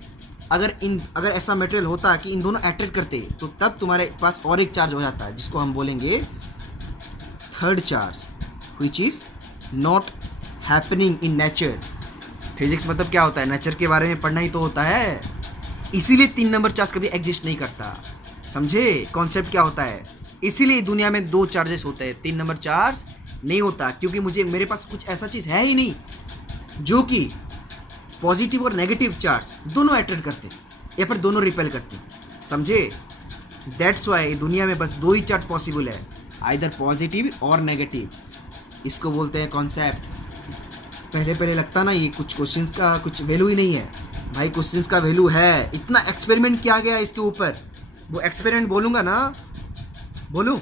अगर ऐसा मटेरियल होता कि इन दोनों अट्रैक्ट करते तो तब तुम्हारे पास और एक चार्ज हो जाता है, जिसको हम बोलेंगे third charge, which is not happening in nature. Physics मतलब क्या होता है, नेचर के बारे में पढ़ना ही तो होता है। इसीलिए 3 नंबर चार्ज कभी एग्जिस्ट नहीं करता। समझे कॉन्सेप्ट क्या होता है? इसीलिए दुनिया में 2 चार्जेस होते हैं, 3 नंबर चार्ज नहीं होता, क्योंकि मेरे पास कुछ ऐसा चीज़ है ही नहीं जो कि पॉजिटिव और नेगेटिव चार्ज दोनों अट्रैक्ट करते या फिर दोनों रिपेल करते। समझे? दैट्स वाई दुनिया में बस 2 ही चार्ज पॉसिबल है, आइदर पॉजिटिव और नेगेटिव। इसको बोलते हैं कॉन्सेप्ट। पहले लगता ना ये कुछ क्वेश्चंस का कुछ वैल्यू ही नहीं है। भाई क्वेश्चंस का वैल्यू है, इतना एक्सपेरिमेंट किया गया इसके ऊपर। वो एक्सपेरिमेंट बोलूँगा ना, बोलूँ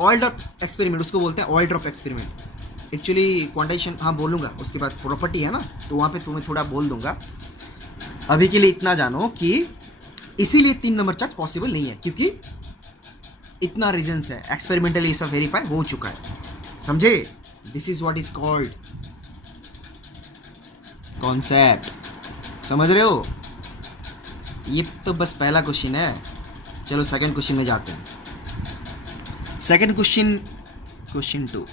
ऑयल ड्रॉप एक्सपेरिमेंट, उसको बोलते हैं oil drop experiment. Actually quantization हाँ बोलूँगा, उसके बाद प्रॉपर्टी है ना तो वहाँ पे तुम्हें थोड़ा बोल दूंगा। अभी के लिए इतना जानो कि इसीलिए 3 नंबर चार्ज पॉसिबल नहीं है, क्योंकि इतना रीजंस है, एक्सपेरिमेंटली ये सब वेरीफाई हो चुका है। समझे? This is what is called concept. समझ रहे हो? ये तो बस पहला क्वेश्चन है। चलो सेकंड क्वेश्चन में जाते हैं। Second question 2।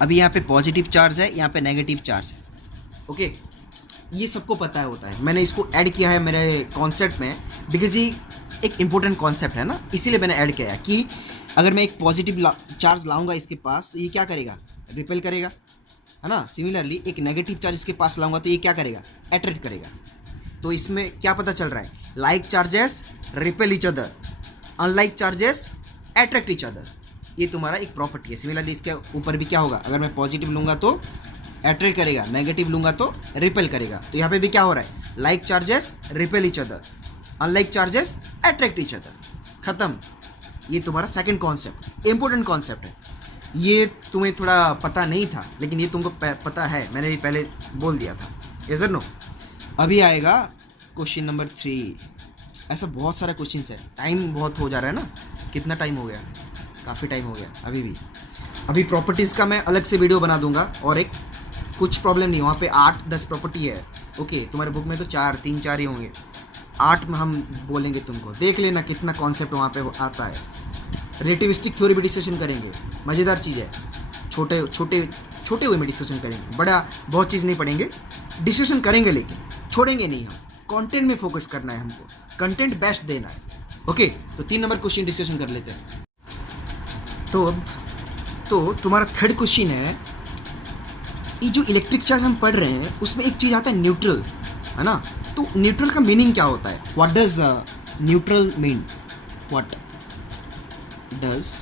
अभी यहाँ पे पॉजिटिव चार्ज है, यहाँ पे नेगेटिव चार्ज है। ओके, ये सबको पता होता है। मैंने इसको ऐड किया है मेरे कॉन्सेप्ट में बिकॉज ये एक इम्पोर्टेंट कॉन्सेप्ट है ना, इसीलिए मैंने ऐड किया है कि अगर मैं एक पॉजिटिव चार्ज लाऊंगा इसके पास तो ये क्या करेगा, रिपेल करेगा, है ना। सिमिलरली एक नेगेटिव चार्ज इसके पास लाऊंगा तो ये क्या करेगा, अट्रैक्ट करेगा। तो इसमें क्या पता चल रहा है, like charges repel each other, unlike charges attract each other. ये तुम्हारा एक प्रॉपर्टी है। सिमिलरली इसके ऊपर भी क्या होगा, अगर मैं पॉजिटिव लूँगा तो अट्रैक्ट करेगा, नेगेटिव लूँगा तो रिपेल करेगा। तो यहाँ पे भी क्या हो रहा है, like charges repel each other, unlike charges attract each other. खत्म। ये तुम्हारा सेकंड कॉन्सेप्ट, इंपॉर्टेंट कॉन्सेप्ट है। ये तुम्हें थोड़ा पता नहीं था लेकिन ये तुमको पता है, मैंने भी पहले बोल दिया था। यस और नो? अभी आएगा क्वेश्चन नंबर 3। ऐसा बहुत सारा क्वेश्चन है, टाइम बहुत हो जा रहा है ना। कितना टाइम हो गया, काफ़ी टाइम हो गया। अभी प्रॉपर्टीज़ का मैं अलग से वीडियो बना दूंगा। और एक कुछ प्रॉब्लम नहीं, वहाँ पे 8-10 प्रॉपर्टी है। ओके, तुम्हारे बुक में तो 3-4 ही होंगे, 8 में हम बोलेंगे तुमको। देख लेना कितना कॉन्सेप्ट वहाँ पे आता है। रिलेटिविस्टिक थ्योरी भी डिस्कशन करेंगे, मज़ेदार चीज़ है। छोटे हुए में डिस्कशन करेंगे, बड़ा बहुत चीज़ नहीं पढ़ेंगे, डिस्कशन करेंगे लेकिन छोड़ेंगे नहीं। हम कंटेंट में फोकस करना है, हमको कंटेंट बेस्ट देना है। ओके, तो 3 नंबर क्वेश्चन डिस्कशन कर लेते हैं। तो तुम्हारा थर्ड क्वेश्चन है, ये जो इलेक्ट्रिक चार्ज हम पढ़ रहे हैं उसमें एक चीज़ आता है न्यूट्रल, है ना। तो न्यूट्रल का मीनिंग क्या होता है, what does neutral means, what does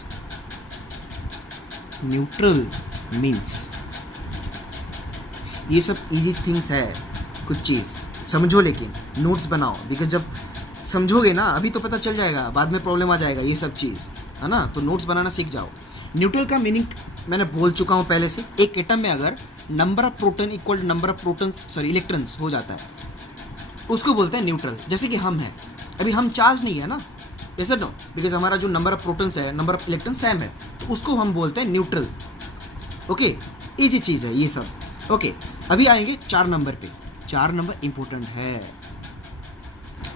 neutral means. ये सब इजी थिंग्स है, कुछ चीज़ समझो लेकिन नोट्स बनाओ, बिकॉज जब समझोगे ना अभी तो पता चल जाएगा, बाद में प्रॉब्लम आ जाएगा ये सब चीज़, है ना। तो नोट्स बनाना सीख जाओ। न्यूट्रल का मीनिंग मैंने बोल चुका हूँ पहले से। एक एटम में अगर number of proton equal number of electrons हो जाता है उसको बोलते हैं न्यूट्रल। जैसे कि हम हैं, अभी हम चार्ज नहीं है ना, ऐसा नो, बिकॉज हमारा जो नंबर ऑफ प्रोटॉन्स है, नंबर ऑफ इलेक्ट्रॉन सेम है, तो उसको हम बोलते हैं न्यूट्रल। ओके, इजी चीज़ है ये सब। ओके, अभी आएंगे 4 नंबर पे। 4 नंबर इंपॉर्टेंट है।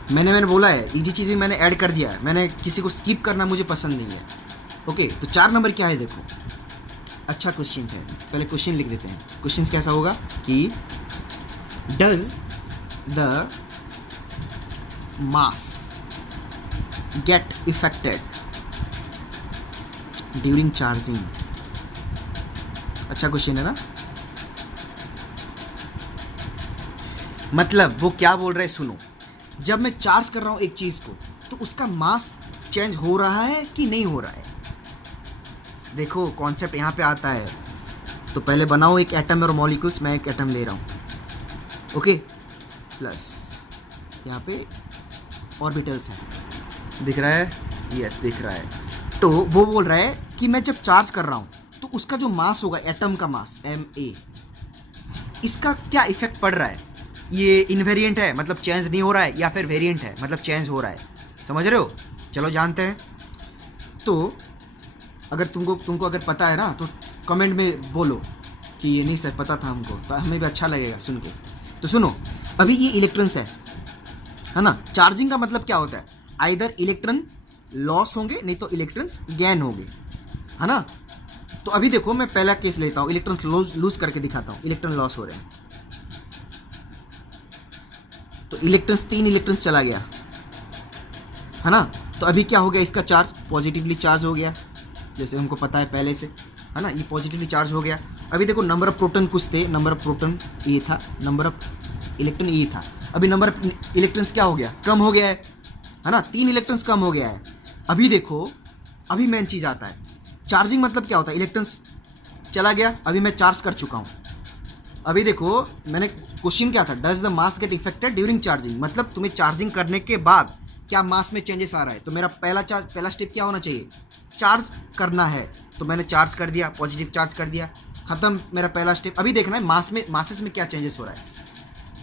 मैंने बोला है इजी चीज़ भी मैंने ऐड कर दिया है, मैंने किसी को स्किप करना मुझे पसंद नहीं है। ओके, तो 4 नंबर क्या है देखो, अच्छा क्वेश्चन है। पहले क्वेश्चन लिख देते हैं। क्वेश्चन कैसा होगा कि does the mass get affected during charging. अच्छा क्वेश्चन है ना। मतलब वो क्या बोल रहे हैं सुनो, जब मैं चार्ज कर रहा हूं एक चीज को तो उसका मास चेंज हो रहा है कि नहीं हो रहा है। देखो कॉन्सेप्ट यहाँ पे आता है। तो पहले बनाओ एक एटम और मॉलिक्यूल्स। मैं एक एटम ले रहा हूँ, ओके, प्लस यहाँ पे ऑर्बिटल्स हैं, दिख रहा है? यस दिख रहा है। तो वो बोल रहा है कि मैं जब चार्ज कर रहा हूँ तो उसका जो मास होगा, एटम का मास ma, इसका क्या इफेक्ट पड़ रहा है? ये इनवेरिएंट है मतलब चेंज नहीं हो रहा है, या फिर वेरिएंट है मतलब चेंज हो रहा है? समझ रहे हो? चलो जानते हैं। तो अगर तुमको अगर पता है ना तो कमेंट में बोलो कि ये नहीं सर पता था हमको, तो हमें भी अच्छा लगेगा सुन के। तो सुनो, अभी ये इलेक्ट्रॉन्स है ना? चार्जिंग का मतलब क्या होता है? आइदर इलेक्ट्रॉन लॉस होंगे, नहीं तो इलेक्ट्रॉन्स गेन होंगे, है ना? तो अभी देखो मैं पहला केस लेता हूँ, इलेक्ट्रॉन लूज करके दिखाता हूँ, इलेक्ट्रॉन लॉस हो रहे हैं। तो इलेक्ट्रॉन्स 3 इलेक्ट्रॉन्स चला गया, है ना? तो अभी क्या हो गया? इसका चार्ज पॉजिटिवली चार्ज हो गया, जैसे हमको पता है पहले से, है ना? ये पॉजिटिवली चार्ज हो गया। अभी देखो नंबर ऑफ प्रोटॉन कुछ थे, नंबर ऑफ प्रोटॉन ये था, नंबर ऑफ इलेक्ट्रॉन ये था। अभी नंबर ऑफ इलेक्ट्रॉन्स क्या हो गया? कम हो गया है ना? 3 इलेक्ट्रॉन्स कम हो गया है। अभी देखो, अभी मेन चीज़ आता है, चार्जिंग मतलब क्या होता है? इलेक्ट्रॉन्स चला गया, अभी मैं चार्ज कर चुका हूँ। अभी देखो मैंने क्वेश्चन क्या था, does the mass get affected during charging, मतलब तुम्हें चार्जिंग करने के बाद क्या मास में चेंजेस आ रहा है? तो मेरा पहला स्टेप क्या होना चाहिए? चार्ज करना है, तो मैंने चार्ज कर दिया, पॉजिटिव चार्ज कर दिया, खत्म मेरा पहला स्टेप। अभी देखना है मासेस में क्या चेंजेस हो रहा है।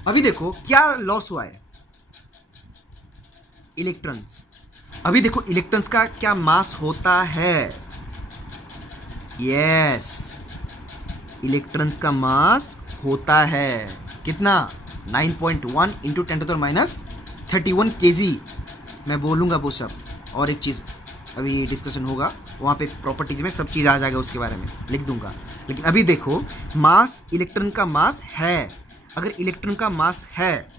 अभी देखो क्या लॉस हुआ है? इलेक्ट्रॉन्स। अभी देखो इलेक्ट्रॉन्स का क्या मास होता है? यस, इलेक्ट्रॉन्स का मास होता है कितना? 9.1 इंटू 10⁻31 kg। मैं बोलूँगा वो सब, और एक चीज़ अभी डिस्कशन होगा वहाँ पे, प्रॉपर्टीज में सब चीज़ आ जाएगा, उसके बारे में लिख दूंगा। लेकिन अभी देखो मास, इलेक्ट्रॉन का मास है। अगर इलेक्ट्रॉन का मास है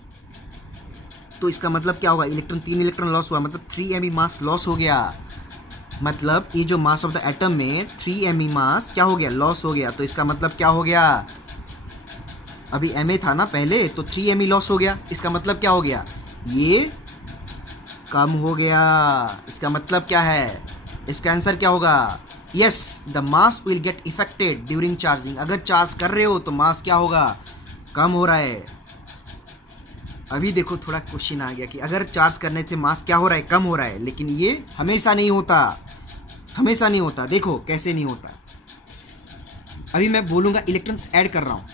तो इसका मतलब क्या होगा? 3 इलेक्ट्रॉन लॉस हुआ, मतलब 3 me मास लॉस हो गया। मतलब ये जो मास ऑफ द एटम में 3 me मास क्या हो गया? लॉस हो गया। तो इसका मतलब क्या हो गया? अभी ma था ना पहले, तो 3 me लॉस हो गया। इसका मतलब क्या हो गया? ये कम हो गया। इसका मतलब क्या है? इसका आंसर क्या होगा? Yes, the mass will get affected during charging. अगर चार्ज कर रहे हो तो मास क्या होगा? कम हो रहा है। अभी देखो थोड़ा क्वेश्चन आ गया कि अगर चार्ज करने से मास क्या हो रहा है? कम हो रहा है। लेकिन ये हमेशा नहीं होता, हमेशा नहीं होता। देखो कैसे नहीं होता। अभी मैं बोलूँगा इलेक्ट्रॉन्स ऐड कर रहा हूँ,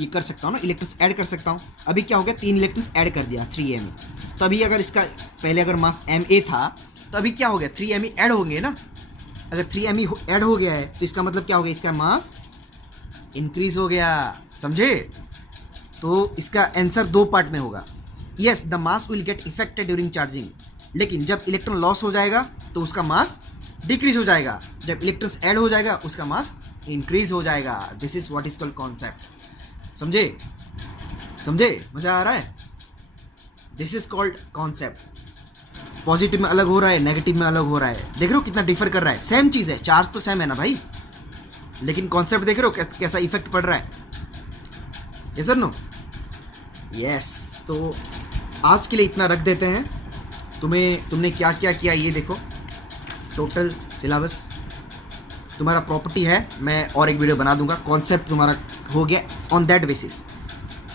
ये कर सकता हूँ ना, इलेक्ट्रॉन्स ऐड कर सकता हूँ। अभी क्या हो गया? 3 इलेक्ट्रॉन्स ऐड कर दिया 3 me। तो अभी अगर इसका पहले अगर मास ma था तो अभी क्या हो गया? 3 me ऐड होंगे ना। अगर 3 me ऐड हो गया है तो इसका मतलब क्या हो गया? इसका मास इंक्रीज हो गया। समझे? तो इसका आंसर 2 पार्ट में होगा। Yes, the mass will get affected during charging. लेकिन जब इलेक्ट्रॉन लॉस हो जाएगा तो उसका मास डिक्रीज हो जाएगा। जब इलेक्ट्रॉन्स ऐड हो जाएगा उसका मास इंक्रीज हो जाएगा। This is what is called concept. समझे? समझे? मजा आ रहा है? This is called concept. Positive में अलग हो रहा है, नेगेटिव में अलग हो रहा है। देख रहे हो कितना डिफर कर रहा है? सेम चीज़ है, चार्ज तो सेम है ना भाई, लेकिन कॉन्सेप्ट देख रहे हो कैसा इफेक्ट पड़ रहा है। Yes sir no? यस। तो आज के लिए इतना रख देते हैं। तुमने क्या क्या किया ये देखो, टोटल सिलेबस तुम्हारा प्रॉपर्टी है। मैं और एक वीडियो बना दूंगा, कॉन्सेप्ट तुम्हारा हो गया ऑन दैट बेसिस।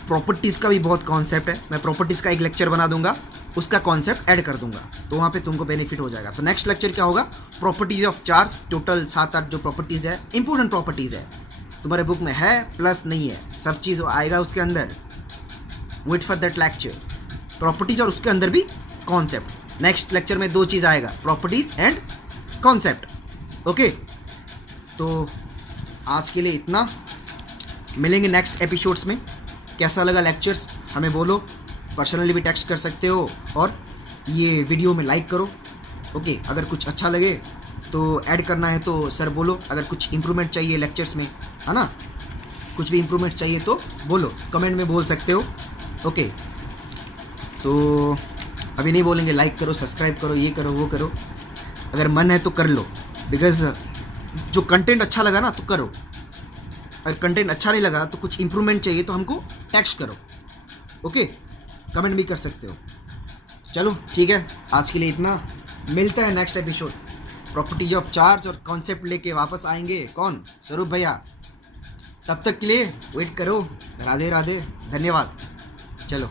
प्रॉपर्टीज़ का भी बहुत कॉन्सेप्ट है, मैं प्रॉपर्टीज़ का एक लेक्चर बना दूंगा, उसका कॉन्सेप्ट ऐड कर दूंगा, तो वहाँ पे तुमको बेनिफिट हो जाएगा। तो नेक्स्ट लेक्चर क्या होगा? Properties of charge. टोटल 7-8 जो प्रॉपर्टीज़ है, इंपॉर्टेंट प्रॉपर्टीज़ है, तुम्हारे बुक में है प्लस नहीं है, सब चीज़ आएगा उसके अंदर। Wait for that lecture, properties और उसके अंदर भी कॉन्सेप्ट। नेक्स्ट लेक्चर में 2 चीज़ आएगा, प्रॉपर्टीज एंड कॉन्सेप्ट। ओके, तो आज के लिए इतना, मिलेंगे नेक्स्ट एपिसोड्स में। कैसा लगा लेक्चर्स हमें बोलो, पर्सनली भी टेक्स्ट कर सकते हो, और ये वीडियो में लाइक करो। ओके, अगर कुछ अच्छा लगे तो ऐड करना है तो सर बोलो। अगर कुछ इम्प्रूवमेंट चाहिए लेक्चर्स में, है ना, कुछ भी इम्प्रूवमेंट चाहिए तो बोलो, कमेंट में बोल सकते हो। ओके, तो अभी नहीं बोलेंगे लाइक करो, सब्सक्राइब करो, ये करो, वो करो। अगर मन है तो कर लो, बिकॉज जो कंटेंट अच्छा लगा ना तो करो, अगर कंटेंट अच्छा नहीं लगा तो कुछ इम्प्रूवमेंट चाहिए तो हमको टेक्स्ट करो। ओके, कमेंट भी कर सकते हो। चलो ठीक है, आज के लिए इतना, मिलता है next episode. Properties of charge और कॉन्सेप्ट लेके वापस आएंगे कौन? स्वरूप भैया। तब तक के लिए वेट करो। राधे राधे, धन्यवाद। चलो।